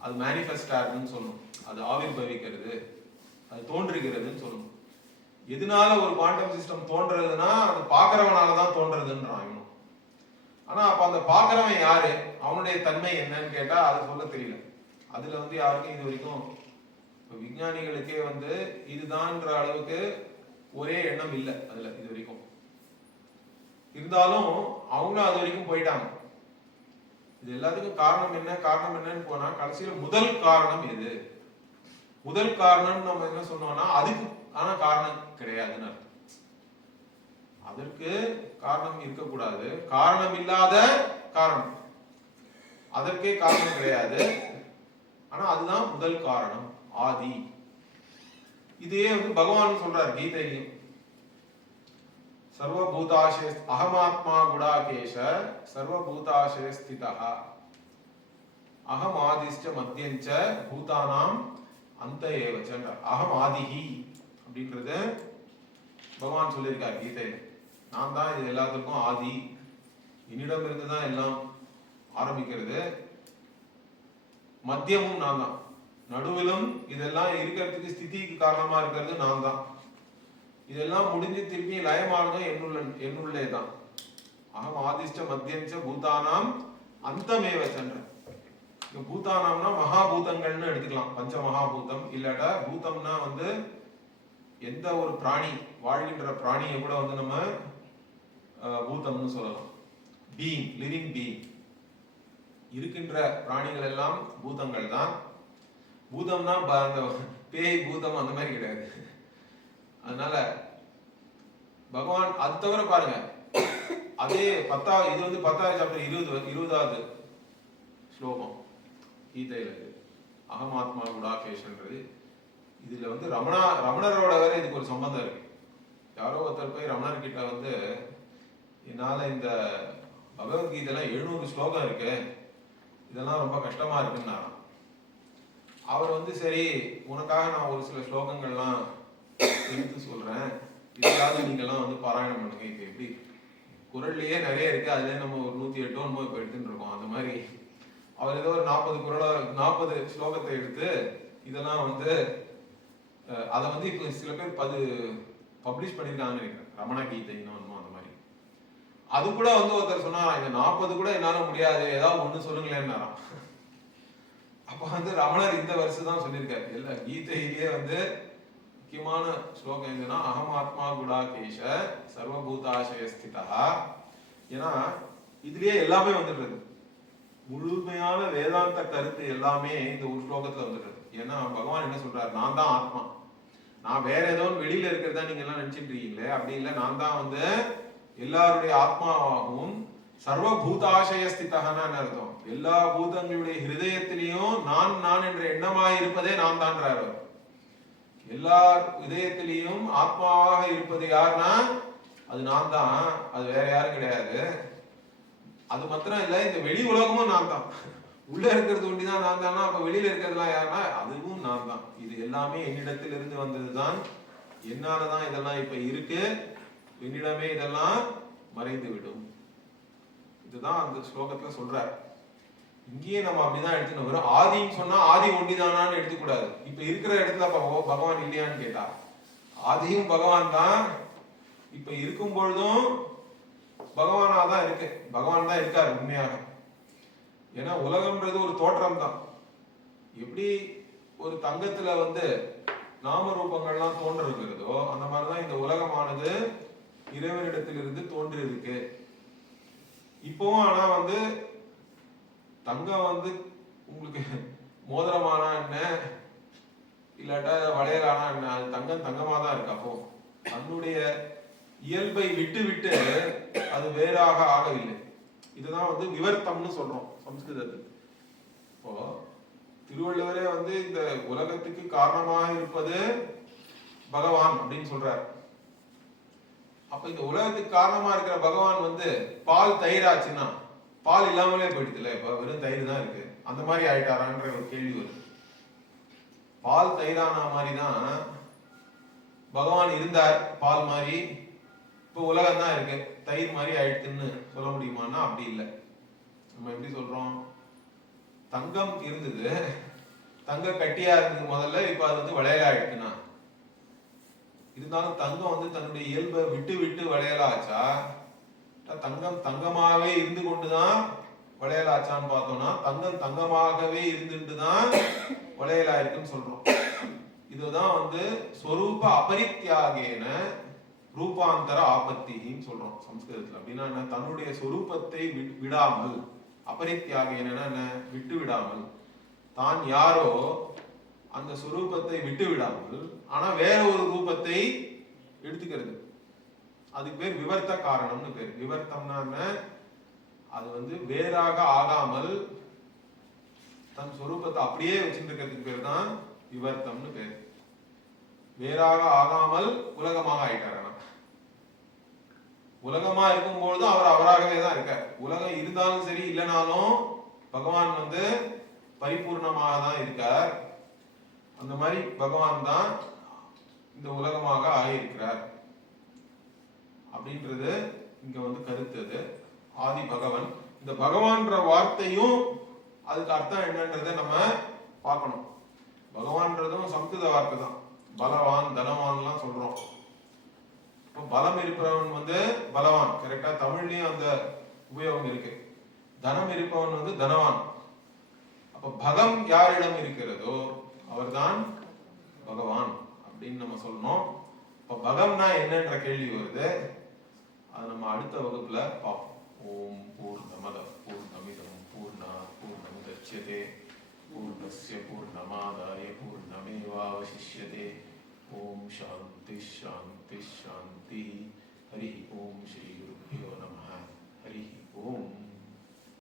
அது மேனிஃபெஸ்ட் ஆகுதுன்னு சொல்லணும், அது ஆவிர்பவிக்கிறது, அது தோன்றுகிறதுன்னு சொல்லணும். எதனால ஒரு குவாண்டம் சிஸ்டம் தோன்றதுன்னா அது பார்க்கறவனாலதான் தோன்றதுன்றான் இவனும். ஆனா அப்ப அந்த பார்க்கறவன் யாரு, அவனுடைய தன்மை என்னன்னு கேட்டா அதை சொல்ல தெரியல. அதுல வந்து யாருக்கும் இது வரைக்கும் விஞ்ஞானிகளுக்கே வந்து இதுதான்ற அளவுக்கு ஒரே எண்ணம் இல்லை அதுல இது வரைக்கும். இருந்தாலும் அவங்களும் அது வரைக்கும் போயிட்டாங்க. இது எல்லாத்துக்கும் காரணம் என்னன்னு போனா கடைசியில முதல் காரணம் எது, முதல் காரணம் நம்ம என்ன சொன்னோம்னா அதுக்கு ஆனா காரணம் கிடையாதுன்னு அர்த்தம். அதற்கு காரணம் இருக்கக்கூடாது, காரணம் இல்லாத காரணம், அதற்கே காரணம் கிடையாது, ஆனா அதுதான் முதல் காரணம், ஆதி. இதே வந்து பகவான் சொல்றார் கீதையிலும், சர்வபூதாசே அகமாத்மா குடாகேஷ சர்வபூதாசே ஸ்திதஹ அகம் ஆதிஷ்ட மத்தியஞ்ச பூதானாம் அந்த ஏவச்சன்ற. அகம் ஆதிஹி அப்படின்றது பகவான் சொல்லியிருக்கார் கீதையில. நான் தான் இது எல்லாத்துக்கும் ஆதி, என்னிடம் இருந்துதான் எல்லாம் ஆரம்பிக்கிறது, மத்தியமும் நான் தான், நடுவிலும் இதெல்லாம் இருக்கிறதுக்கு ஸ்திதிக்கு காரணமா இருக்கிறது நான் தான், இதெல்லாம் முடிஞ்சு திருப்பி லயமானதும் என்னுள்ளே தான். அகம் ஆதிஷ்ட மத்தியஞ்ச பூதானாம் அந்தமேவ சென்ற. பூதானாம்னா மகாபூதங்கள்னு எடுத்துக்கலாம், பஞ்ச மகாபூதம். இல்லாட்டா பூதம்னா வந்து எந்த ஒரு பிராணி, வாழ்கின்ற பிராணியை கூட வந்து நம்ம பூதம்னு சொல்லலாம். பீயிங், லிவிங் பீயிங், இருக்கின்ற பிராணிகள் எல்லாம் பூதங்கள் தான். பூதம்னா அந்த பேய் பூதம் அந்த மாதிரி கிடையாது. அதனால பகவான் அது தவிர பாருங்க, அதே இது வந்து 10வது சாப்டர் 20வது ஸ்லோகம் கீதையில அகமாத்மா குடாகேஷன்றது. இதுல வந்து ரமணரோட வேற இதுக்கு ஒரு சம்பந்தம் இருக்கு. யாரோ ஒருத்தர் போய் ரமணர் கிட்ட வந்து, என்னால இந்த பகவத்கீதைலாம் 700 ஸ்லோகம் இருக்கு, இதெல்லாம் ரொம்ப கஷ்டமா இருக்குன்னாராம். அவர் வந்து சரி உனக்காக நான் ஒரு சில ஸ்லோகங்கள்லாம் எடுத்து சொல்றேன், இதுக்காக நீங்கெல்லாம் வந்து பாராயணம் பண்ணுங்க. இப்ப எப்படி குறள்லயே நிறைய இருக்கு, அதுல நம்ம ஒரு 108 என்னமோ இப்ப எடுத்துட்டு இருக்கோம். அந்த மாதிரி அவர் ஏதோ ஒரு 40 ஸ்லோகத்தை எடுத்து இதெல்லாம் வந்து அதை வந்து இப்ப சில பேர் பப்ளிஷ் பண்ணிருக்காங்கன்னு நினைக்கிறேன், ரமண கீதைன்னு அந்த மாதிரி. அது கூட வந்து ஒருத்தர் சொன்னாரா, இந்த 40 கூட என்னால முடியாது, ஏதாவது ஒண்ணு சொல்லுங்களேன்னாராம். அப்ப வந்து ரமணர் இந்த வருஷம் தான் சொல்லியிருக்காரு, இல்ல கீதையிலேயே வந்து முக்கியமான ஸ்லோகம் எதுனா அகமாத்மா குடாகேஷ சர்வபூதாசய ஸ்திதா. ஏன்னா இதுலயே எல்லாமே வந்துடுறது, முழுமையான வேதாந்த கருத்து எல்லாமே இந்த ஒரு ஸ்லோகத்துல வந்துடுறது. ஏன்னா பகவான் என்ன சொல்றாரு, நான் தான் ஆத்மா, நான் வேற ஏதோ வெளியில இருக்கிறதா நீங்க எல்லாம் நினைச்சிட்டு இருக்கீங்களே, அப்படி இல்லை. நான் தான் வந்து எல்லாருடைய ஆத்மாவாகவும் சர்வபூதாசய ஸ்திதகனா அர்த்தம். எல்லா பூதங்களுடைய ஹிருதயத்திலையும் நான் நான் என்ற எண்ணமாய் இருப்பதே நான் தான்றாரு. எல்லா இதயத்திலையும் ஆத்மாவாக இருப்பது யாருன்னா அது நான் தான், அது வேற யாரும் கிடையாது. அது மாத்திரம் இல்ல, இந்த வெளி உலகமும் நான் தான். உள்ள இருக்கிறது ஒண்டிதான் நான் தானா, அப்ப வெளியில இருக்கிறதுலாம் யாருன்னா அதுவும் நான் தான். இது எல்லாமே என்னிடத்தில் இருந்து வந்ததுதான், என்னாலதான் இதெல்லாம் இப்ப இருக்கு, என்னிடமே இதெல்லாம் மறைந்து விடும். இதுதான் அந்த ஸ்லோகத்துல சொல்றார். இங்கேயே நம்ம அப்படிதான் எடுத்துக்கணும். வெறும் ஆதின்னு சொன்னா ஆதி ஒண்டிதானான்னு எடுத்துக்கூடாது. இப்ப இருக்கிற இடத்துல பகவான் இல்லையான்னு கேட்டா ஆதியும் பகவான் தான், இப்ப இருக்கும் பொழுதும் பகவானா தான் இருக்கு, பகவான் தான் இருக்காரு உண்மையாக. ஏன்னா உலகம்ன்றது ஒரு தோற்றம் தான். எப்படி ஒரு தங்கத்துல வந்து நாம ரூபங்கள்லாம் தோன்றிருக்கிறதோ அந்த மாதிரிதான் இந்த உலகமானது இறைவனிடத்திலிருந்து தோன்றி இருக்கு. இப்பவும் ஆனா வந்து தங்கம் வந்து உங்களுக்கு மோதிரமானா என்ன, இல்லாட்டா வளையலானா என்ன, அது தங்கம் தங்கமா தான் இருக்கு. அப்போ தன்னுடைய இயல்பை விட்டு விட்டு அது வேறாக ஆகவில்லை. இதுதான் வந்து விவர்த்தம்னு சொல்றோம் சம்ஸ்கிருதத்தில். இப்போ திருவள்ளுவரே வந்து இந்த உலகத்துக்கு காரணமாக இருப்பது பகவான் அப்படின்னு சொல்றார். அப்ப இந்த உலகத்துக்கு காரணமா இருக்கிற பகவான் வந்து பால் தயிராச்சுன்னா பால் இல்லாமலே போயிடுதுல, இப்ப வெறும் தயிர் தான் இருக்கு, அந்த மாதிரி ஆயிட்டாரான்ற ஒரு கேள்வி வருது. பால் தயிரான மாதிரிதான் பகவான் இருந்தார் பால் மாதிரி, இப்ப உலகம் தான் இருக்கு தயிர் மாதிரி ஆயிடுச்சுன்னு சொல்ல முடியுமான்னா அப்படி இல்லை. நம்ம எப்படி சொல்றோம், தங்கம் இருந்தது, தங்க கட்டியா இருந்தது முதல்ல, இப்ப அது வந்து வளையலா ஆயிடுச்சுன்னா, இருந்தாலும் தங்கம் வந்து தன்னுடைய இயல்பை விட்டு விட்டு வளையலாச்சா, தங்கம் தங்கமாகவே இருந்து கொண்டுதான் வளையலாச்சான்னு பார்த்தோம்னா தங்கம் தங்கமாகவே இருந்துட்டு தான் வளையலா இருக்குன்னு சொல்றோம். இதுதான் வந்து ஸ்வரூப அபரித்யாகேன ரூபாந்தர ஆபத்தின்னு சொல்றோம் சம்ஸ்கிருதத்துல. அப்படின்னா என்ன, தன்னுடைய சொரூபத்தை விடாமல், அபரித்யாகேன என்ன, விட்டு விடாமல், தான் யாரோ அந்த சொரூபத்தை விட்டு விடாமல் ஆனா வேற ஒரு ரூபத்தை எடுத்துக்கிறது, அதுக்கு பேர் விவர்த்த காரணம்னு பேர். விவர்த்தம்னா என்ன, அது வந்து வேறாக ஆகாமல் தன் சொரூபத்தை அப்படியே வச்சிருக்கிறதுக்கு பேர் தான் விவர்த்தம்னு பேர். வேறாக ஆகாமல் உலகமாக ஆயிட்டார். உலகமா இருக்கும்பொழுது அவர் அவராகவே தான் இருக்கார். உலகம் இருந்தாலும் சரி இல்லைனாலும் பகவான் வந்து பரிபூர்ணமாக தான் இருக்கார். அந்த மாதிரி பகவான் தான் இந்த உலகமாக ஆகியிருக்கிறார் அப்படின்றது இங்க வந்து கருத்து. ஆதி பகவான், இந்த பகவான்ற வார்த்தையும் அதுக்கு அர்த்தம் என்னன்றதை நம்ம பார்க்கணும். பகவான்றதும் சம்ஸ்கிருத வார்த்தை தான். பலவான் தனவான்லாம் சொல்றோம். பலம் இருப்பவன் வந்து பலவான், கரெக்டா தமிழ்லயும் அந்த உபயோகம் இருக்கு. தனம் இருப்பவன் வந்து தனவான். அப்ப பகம் யாரிடம் இருக்கிறதோ அவர்தான் பகவான் அப்படின்னு நம்ம சொல்லணும். இப்ப பகம்னா என்னன்ற கேள்வி வருது, அது நம்ம அடுத்த வகுப்புல பார்ப்போம். ஓம் பூர்ணமத பூர்ணமிதம் பூர்ணாத் பூர்ணமுதச்யதே பூர்ணஸ்ய பூர்ணமாதாய பூர்ணமேவாவசிஷ்யதே. ஓம் சாந்தி சாந்தி சாந்தி. ஹரி ஓம் ஸ்ரீ குருभ्यो நமः. ஹரி ஓம்.